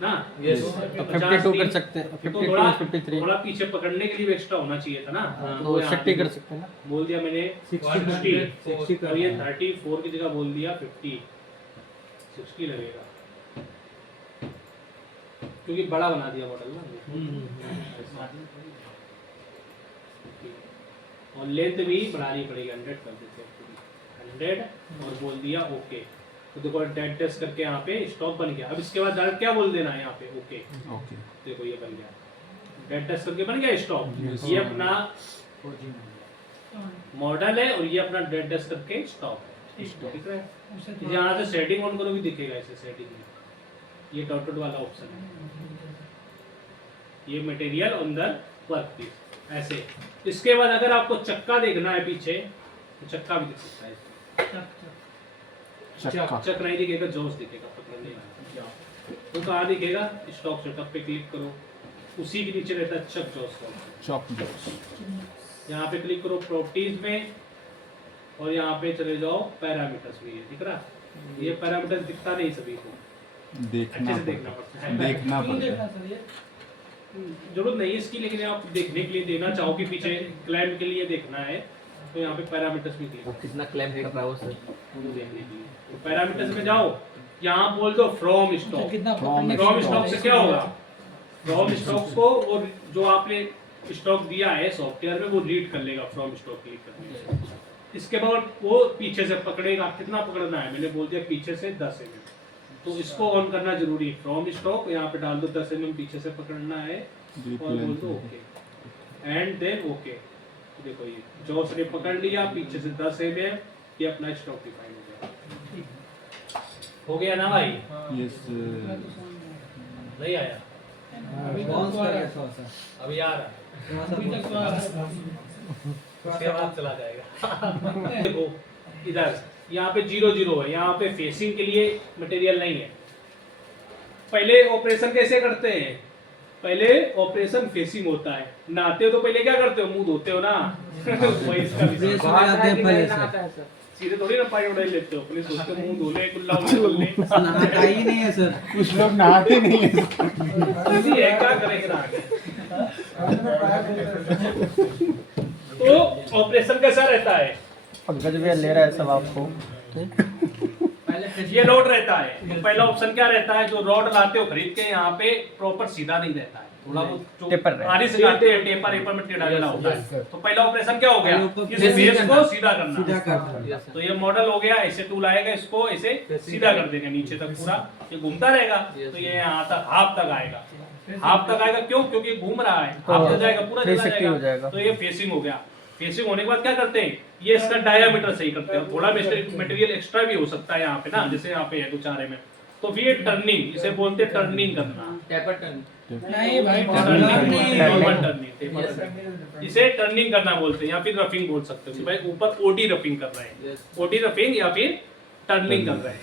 ना, यस, तो 50 52 थी, कर सकते हैं, तो 52 थोड़ा 53 थोड़ा पीछे पकड़ने के लिए एक्स्ट्रा होना चाहिए था ना, तो यहाँ 60 कर सकते हैं ना। बोल दिया मैंने 60 और ये 34 की जगह बोल दिया 60 लगेगा, क्योंकि बड़ा बना दिया मॉडल ना। और लेंथ भी बढ़ानी पड़ेगी, 100 कर देते हैं, 100 और बोल दिया ओके। तो देखो डेट टेस्ट करके यहाँ पे स्टॉक बन गया। अब इसके बाद डायरेक्ट क्या बोल देना है यहाँ पे, ओके। देखो ये बन गया, डेट टेस्ट करके बन गया स्टॉक। ये अपना मॉडल है और ये अपना डेट टेस्ट करके स्टॉक है, दिख रहा है। यहाँ से सेटिंग ऑन करो भी दिखेगा, ऐसे सेटिंग में ये डॉटेड वाला ऑप्शन है, ये material on the work piece ऐसे। इसके बाद अगर आपको चक्का देखना है पीछे, तो चक्का भी दिख सकता है। चक नहीं दिखेगा, जोश दिखेगा, पकड़ने वाला। तो कहाँ दिखेगा, स्टॉक सेटअप पे क्लिक करो, उसी के नीचे रहता है चक जोश। यहाँ पे क्लिक करो प्रॉपर्टीज में, और यहाँ पे चले जाओ पैरामीटर्स में, ये दिख रहा है। ये पैरामीटर्स दिखता नहीं सभी को, अच्छे से देखना पड़ता है, देखना पड़ता है। जरूरत नहीं है इसकी, लेकिन आप देखने के लिए देना चाहो कि पीछे क्लाइंब के लिए देखना है, तो यहाँ पे पैरामीटर्स में क्लिक वो कितना क्लेम कर रहा है वो सर, देखने के लिए। तो पैरामीटर्स में जाओ, यहाँ बोल दो फ्रॉम स्टॉक। कितना फ्रॉम स्टॉक से क्या होगा, फ्रॉम स्टॉक को और जो आपने स्टॉक दिया है सॉफ्टवेयर में वो रीड कर लेगा फ्रॉम स्टॉक क्लिक करने से। इसके बाद वो पीछे से पकड़ेगा, कितना पकड़ना है मैंने बोल दिया पीछे से 10 mm, तो इसको ऑन करना जरूरी है। फ्रॉम स्टॉक यहाँ पे डाल दो 10 mm पीछे से पकड़ना है, और बोल दो ओके एंड देन ओके। देखो ये जॉस ने पकड़ लिया पीछे से 10 mm, ये अपना स्टॉक डिफाइन हो गया ना भाई? यस नहीं आया अभी बाउंस तो आ कर रहा गया है। थोड़ा सा, अभी आ रहा है, थोड़ा सा अभी तक तो आ रहा है। उसके बाद चला जाएगा। देखो इधर यहाँ पे 0 0 है, यहाँ पे फेसिंग के लिए मटेरियल नहीं है। पहले ऑपरेशन कैसे करते हैं, पहले ऑपरेशन फेसिंग होता है, नहाते हो तो पहले क्या करते हो, मुंह धोते हो ना। वही इसका विषय। प्रेस में आते हैं पहले से। नहाता है सर। सीधे थोड़ी ना पानी उड़ाई लेते हो, अपने सोचते हो मुंह धोले कुल्ला उड़ाई नहाता ही नहीं है सर। कुछ लोग नहाते नहीं है। इसी है, क्या करेंगे ना आगे। तो ऑपरेशन कैसा रहता है, पंकज भैया ले रहा है सब आपको। ये रोड रहता है। तो पहला ऑप्शन क्या रहता है, जो रोड लाते हो खरीद के, यहाँ पे प्रॉपर सीधा नहीं रहता है, थोड़ा वो टेपर रहता है। आरी से लाते हैं, टेपर में टेढ़ा मेढ़ा होता है। तो पहला ऑपरेशन क्या हो गया, पहले इस बेस को सीधा सीधा करना। करना। तो ये मॉडल हो गया, ऐसे टूल आएगा, इसको ऐसे सीधा कर देंगे नीचे तक पूरा, ये घूमता रहेगा। तो ये यहाँ तक हाफ तक आएगा, हाफ तक आएगा क्यों, क्योंकि घूम रहा है, हाफ हो जाएगा, पूरा चला 360 हो जाएगा। जाएगा। तो ये फेसिंग हो गया। फेसिंग होने के बाद क्या करते हैं, ये इसका डायामीटर सही करते हैं, थोड़ा मटेरियल एक्स्ट्रा भी हो सकता है यहाँ पे ना, जैसे यहाँ पे है कुछ आरे में। तो फिर ये टर्निंग, इसे बोलते हैं टर्निंग करना। Taper turn. नहीं भाई, टर्निंग, इसे टर्निंग करना बोलते हैं, या फिर रफिंग बोल सकते हो कि भाई ऊपर ओडी रफिंग कर रहे हैं, ओडी रफिंग या फिर टर्निंग कर रहे हैं।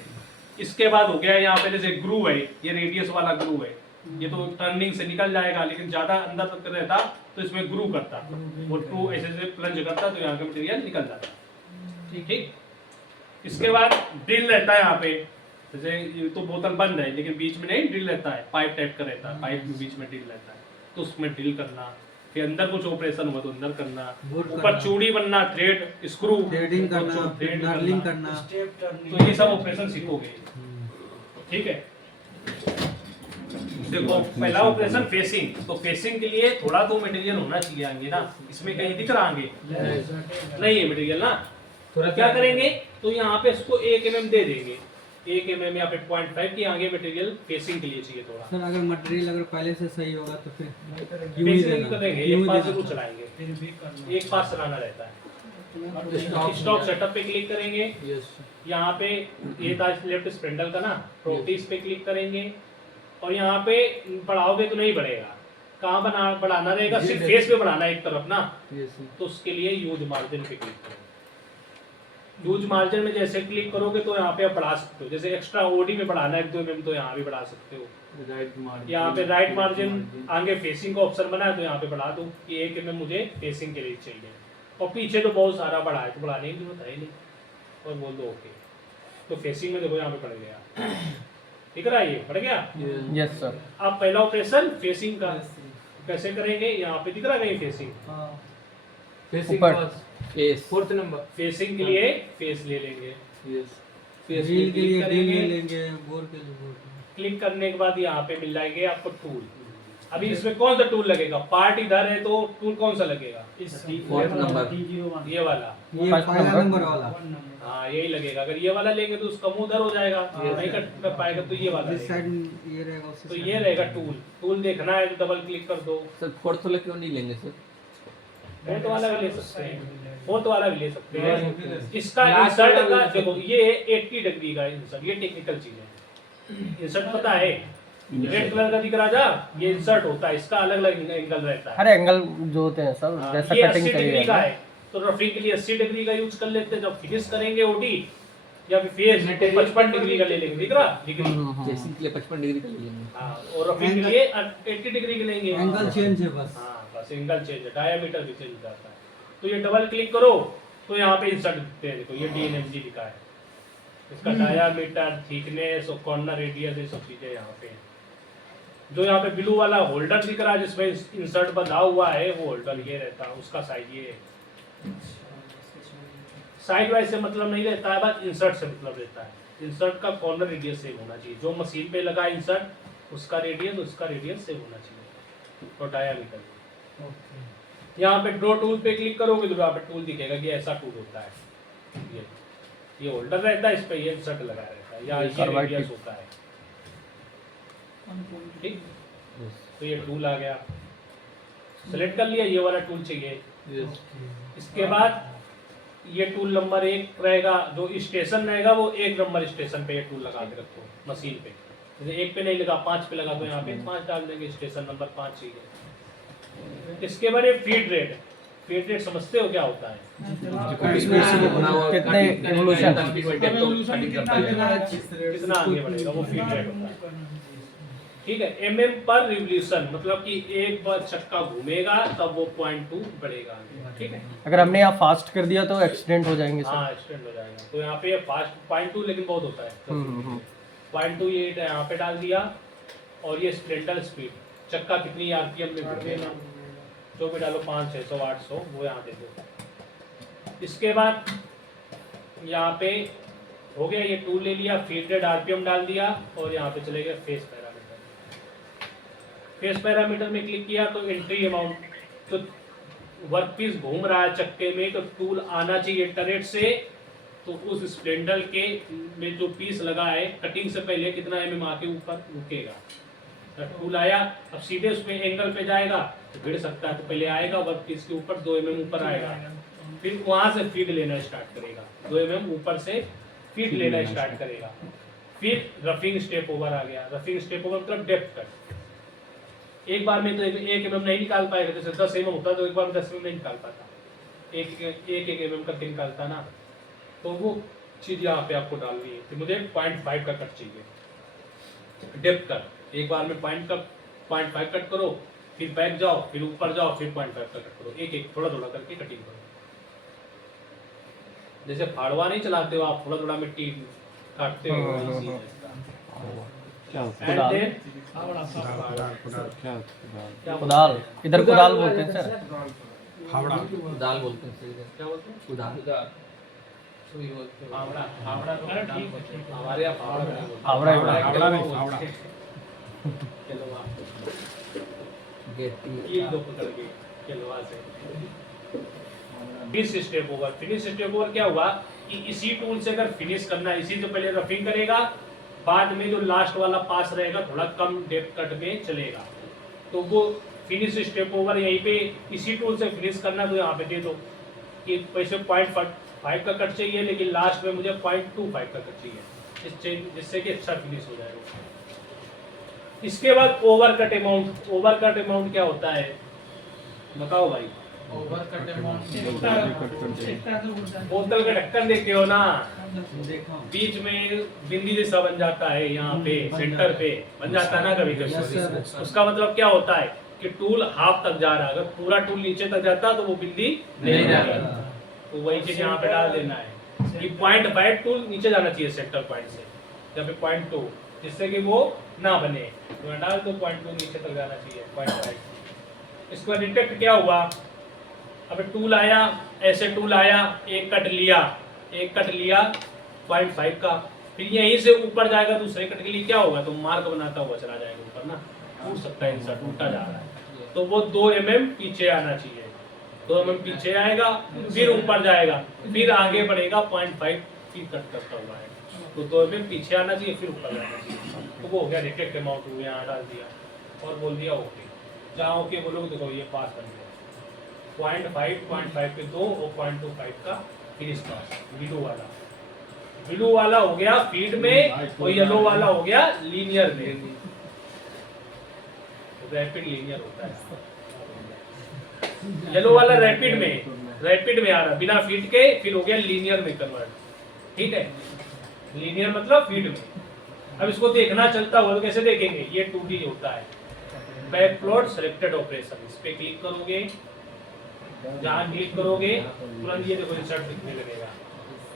इसके बाद हो गया यहाँ पे जैसे ग्रूव है, ये रेडियस वाला ग्रूव है, ये तो टर्निंग से निकल जाएगा, लेकिन ज्यादा अंदर तक रहता तो इसमें ग्रूव करता, वो ट्रू ऐसे से प्लंज करता तो यहाँ का मटेरियल निकल जाता। ठीक। इसके बाद ड्रिल रहता है यहाँ पे, जैसे ये तो बोतल बंद है लेकिन बीच में नहीं ड्रिल रहता है, पाइप टाइप का रहता है, पाइप में बीच में ड्रिल रहता है, तो उसमें ड्रिल करना। फिर अंदर कुछ ऑपरेशन हुआ तो अंदर करना, ऊपर चूड़ी बनना, थ्रेड, स्क्रू, थ्रेडिंग करना, नर्लिंग करना। तो ये सब ऑपरेशन सीखोगे। ठीक है। देखो पहला ऑपरेशन फेसिंग, तो फेसिंग के लिए थोड़ा तो मटेरियल होना चाहिए आगे ना, इसमें कहीं दिख रहा आगे नहीं है मटेरियल ना, तो क्या करेंगे, तो यहाँ पे इसको 1 mm दे देंगे, 1 mm या फिर 0.5 की आगे मटेरियल फेसिंग के लिए चाहिए थोड़ा। सर अगर मटेरियल अगर पहले से सही होगा तो फिर फेसिंग करेंगे, एक पास जरूर चलाएंगे, एक पास चलाना रहता है। स्टॉक सेटअप पे क्लिक करेंगे, यहाँ पे ये था लेफ्ट स्पेंडल का ना, प्रॉपर्टीज पे क्लिक करेंगे, और यहाँ पे बढ़ाओगे तो नहीं बढ़ेगा, कहाँ बढ़ाना रहेगा, सिर्फ फेस पे बढ़ाना है एक तरफ ना, तो उसके लिए यूज मार्जिन पे क्लिक करो। यूज मार्जिन में जैसे क्लिक करोगे तो यहाँ पे आप बढ़ा सकते हो, जैसे एक्स्ट्रा ओडी में बढ़ाना है 2 mm तो यहाँ भी बढ़ा सकते हो। यहाँ पे राइट मार्जिन आगे फेसिंग का ऑप्शन बना है तो यहाँ पे बढ़ा दो कि 1 mm मुझे फेसिंग के लिए चाहिए, और पीछे तो बहुत सारा बढ़ा है तो बढ़ाने की जरूरत है नहीं, और बोल दो ओके। तो फेसिंग में देखो यहाँ पे बढ़ गया, दिख रहा है ये बढ़ गया। Yes sir. अब पहला ऑपरेशन फेसिंग का कैसे करेंगे, यहाँ पे दिख रहा है कहीं फेसिंग, फेसिंग ऊपर। Face 4th number. फेसिंग के लिए फेस ले लेंगे, ड्रिल के लिए ड्रिल ले लेंगे, बोर के लिए बोर। क्लिक करने के बाद यहाँ पे मिल जाएंगे आपको टूल। अभी इसमें कौन सा टूल लगेगा, पार्ट इधर है तो टूल कौन सा लगेगा, 4th नंबर। ये वाला, ये पहला नंबर वाला। हाँ यही लगेगा। अगर ये वाला लेंगे तो उसका मुंह उधर हो जाएगा, नहीं कर पाएगा, तो ये वाला इस लेगा। साइड ये रहेगा, उस तो ये रहेगा टूल। टूल देखना है तो डबल क्लिक कर दो। सर 4th वाला क्यों नहीं लेंगे सर? फोर्थ वाला भी ले सकते हैं, फोर्थ वाला भी ले सकते हैं। इसका इंसर्ट का देखो, ये 80 डिग्री का इंसर्ट, ये टेक्निकल चीज है। इंसर्ट पता है, रेड कलर का दिख रहा था, ये इंसर्ट होता है, इसका अलग अलग एंगल रहता है। हर एंगल जो होते हैं सब हाँ, जैसा ये कटिंग 80 डिग्री चाहिए का है, तो रफिंग के लिए 80 डिग्री का यूज कर लेते हैं। जब फिनिश करेंगे ओडी या फिर फेस 55 डिग्री का ले लेंगे, दिख रहा डिग्री। फेसिंग के लिए 55 डिग्री का ले लेंगे। हाँ, और रफिंग के लिए 80 डिग्री के लेंगे। एंगल चेंज है बस। हाँ बस एंगल चेंज है, डायमीटर भी चेंज जाता है। तो ये डबल क्लिक करो तो यहाँ पे इंसर्ट दिखते हैं, देखो ये DNMG लिखा है, इसका डायमीटर, थिकनेस और कॉर्नर रेडियस, ये सब चीजें यहाँ पे हैं। जो यहाँ पे ब्लू वाला होल्डर दिख रहा है जिसमें इंसर्ट बंधा हुआ है, वो होल्डर ये रहता है, उसका साइज ये है। साइड वाइज से मतलब नहीं रहता है, बस इंसर्ट से मतलब रहता है। इंसर्ट का कॉर्नर रेडियस सेम होना चाहिए, जो मशीन पे लगा इंसर्ट उसका रेडियस सेम होना चाहिए, और डायमीटर। यहाँ पे ड्रॉ टूल पे क्लिक करोगे तो यहाँ पे टूल दिखेगा कि ऐसा टूल होता है। ये होल्डर रहता है, इस पे ये इंसर्ट लगा रहता है, या ये रेडियस होता है। ठीक, तो ये टूल आ गया, सेलेक्ट कर लिया, ये वाला टूल चाहिए। इसके बाद ये टूल नंबर 1 रहेगा, जो स्टेशन रहेगा वो 1 नंबर स्टेशन पे ये टूल लगा के रखो मशीन पे। जैसे 1 पे नहीं लगा, 5 पे लगा तो यहाँ पे 5 डाल देंगे, स्टेशन नंबर 5 चाहिए। इसके बाद ये फीड रेट समझते हो क्या होता है? कितने एवोल्यूशन कितना आगे बढ़ेगा वो फीड रेट होता है। ठीक है, mm पर रिवोल्यूशन, मतलब कि एक बार चक्का घूमेगा तब वो 0.2 बढ़ेगा, ठीक है। अगर हमने यहाँ फास्ट कर दिया तो एक्सीडेंट हो जाएंगे सर। हाँ एक्सटेंड हो जाएगा, तो यहाँ पे फास्ट 0.2 लेकिन बहुत होता है, 0.2 ये यहाँ पे डाल दिया। और ये स्प्लेंडर स्पीड, चक्का कितनी आरपीएम में घूमेगा, जो भी डालो 500, 600, 800 वो यहाँ दे दो। इसके बाद यहाँ पे हो गया, ये टूल ले लिया, फीड रेट आरपीएम डाल दिया और यहाँ पे चले गए फेस पैरामीटर। फेस पैरामीटर में क्लिक किया तो एंट्री अमाउंट, तो वर्क पीस घूम रहा है चक्के में तो टूल आना चाहिए टरेट से, तो उस स्प्लेंडर के में जो पीस लगा है कटिंग से पहले कितना mm आके ऊपर रुकेगा। टूल आया, अब सीधे उसमें एंगल पे जाएगा तो गिर सकता है, तो पहले आएगा वर्क पीस के ऊपर 2 mm ऊपर आएगा, फिर वहां से फीड लेना स्टार्ट करेगा, 2 mm ऊपर से फीड लेना स्टार्ट करेगा। फिर रफिंग स्टेप ओवर आ गया, रफिंग स्टेप ओवर मतलब डेप्थ कट। एक बार में तो 1 mm नहीं निकाल पाएगा, जैसे 10 mm होता तो एक बार में 10 mm नहीं निकाल पाता, एक mm करके निकालता ना, तो वो चीज यहाँ पे आपको डालनी है। तो मुझे 0.5 का कट चाहिए, डेप्थ कट। एक बार में 0.5 कट करो, फिर बैक जाओ, फिर ऊपर जाओ, फिर 0.5 का कट करो, एक थोड़ा थोड़ा करके कटिंग करो। जैसे फाड़वा नहीं चलाते हो आप, थोड़ा थोड़ा मिट्टी काटते हो, कुदाल, इधर कुदाल बोलते हैं सर। दाल बोलते हैं सर, क्या बोलते हैं, कुदाल सुई बोलते हैं। फावड़ा, फावड़ा तो हमारे यहाँ फावड़ा नहीं बोलते। फावड़ा नहीं, चलो वहाँ गेटी ये दो पकड़ के चलो वहाँ से। Finish step over, finish step over क्या हुआ कि इसी टूल से अगर फिनिश करना है, इसी से पहले रफिंग करेगा, बाद में जो लास्ट वाला पास रहेगा थोड़ा कम डेप्थ कट में चलेगा, तो वो फिनिश स्टेप ओवर यहीं पे इसी टूल से फिनिश करना, तो यहाँ पे दे दो कि पैसे 0.5 का कट चाहिए, लेकिन लास्ट में मुझे 0.25 का कट चाहिए, जिससे कि अच्छा फिनिश हो जाएगा। इसके बाद over cut amount, over cut amount क्या होता है बताओ भाई। ओवर कट अमाउंट बोतल का ढक्कन देखे हो ना, देखा बीच में बिंदी जैसा बन जाता है, यहाँ पे सेंटर पे बन जाता है ना कभी कभी। उसका मतलब क्या होता है कि टूल हाफ तक जा रहा है, अगर पूरा टूल नीचे तक जाता तो वो बिंदी नहीं जाएगा, तो वही चीज यहाँ पे डाल देना है कि 0.5 टूल नीचे जाना चाहिए सेंटर पॉइंट से, या फिर 0.2, जिससे कि वो ना बने, तो डाल दो 0.2 नीचे तक जाना चाहिए 0.5। इसके बाद डिटेक्ट क्या हुआ, अब टूल आया, ऐसे टूल आया, एक कट लिया 0.5 का, फिर यहीं से ऊपर जाएगा दूसरे कट के लिए, क्या होगा तो मार्क बनाता हुआ चला जाएगा ऊपर ना, टूट सकता है इंसर्ट, टूटा जा रहा है, तो वो 2 mm पीछे आना चाहिए, 2 mm पीछे आएगा, फिर ऊपर जाएगा, फिर आगे बढ़ेगा 0.5 फिर कट करता हुआ है, तो 2 mm पीछे आना चाहिए, फिर ऊपर जाना चाहिए, तो वो हो गया डिटेक्ट अमाउंट, हुआ यहाँ डाल दिया और बोल दिया ओके। जहाँ ओके बोलोगे देखो ये पास बन गया, 0.5 के 2 और 0.25 का फिनिश पास, ब्लू वाला हो गया फीड में और येलो वाला हो गया लीनियर में, रैपिड लीनियर होता है, येलो वाला रैपिड में आ रहा बिना फीड के, फिर हो गया लीनियर में कन्वर्ट, ठीक है, लीनियर मतलब फीड में। अब इसको देखना चलता हुआ तो कैसे देखेंगे, ये 2D होता है, बैक प्लॉट सिलेक्टेड ऑपरेशन, इस पे क्लिक करोगे, जहाँ क्लिक करोगे तुरंत ये देखो इंसर्ट दिखने लगेगा।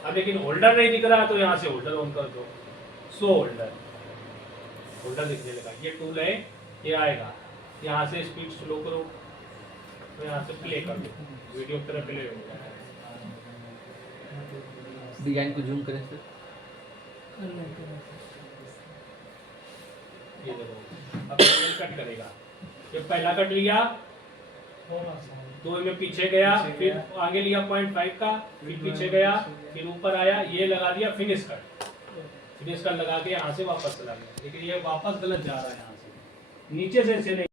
अब लेकिन होल्डर नहीं दिख रहा तो यहाँ से होल्डर ऑन कर दो, सो होल्डर दिखने लगा, ये टूल है, ये आएगा, यहाँ से स्पीड स्लो करो, तो यहाँ से प्ले कर दो, वीडियो की तरह प्ले हो जाएगा। डिजाइन को जूम करें सर, ये देखो अब ये कट करेगा, ये पहला कट लिया, 2 mm पीछे गया, फिर आगे लिया 0.5 का, फिर पीछे गया, फिर ऊपर आया, ये लगा दिया फिनिश कट लगा के यहाँ से वापस चला गया, लेकिन ये वापस गलत जा रहा है, यहाँ से नीचे से नहीं।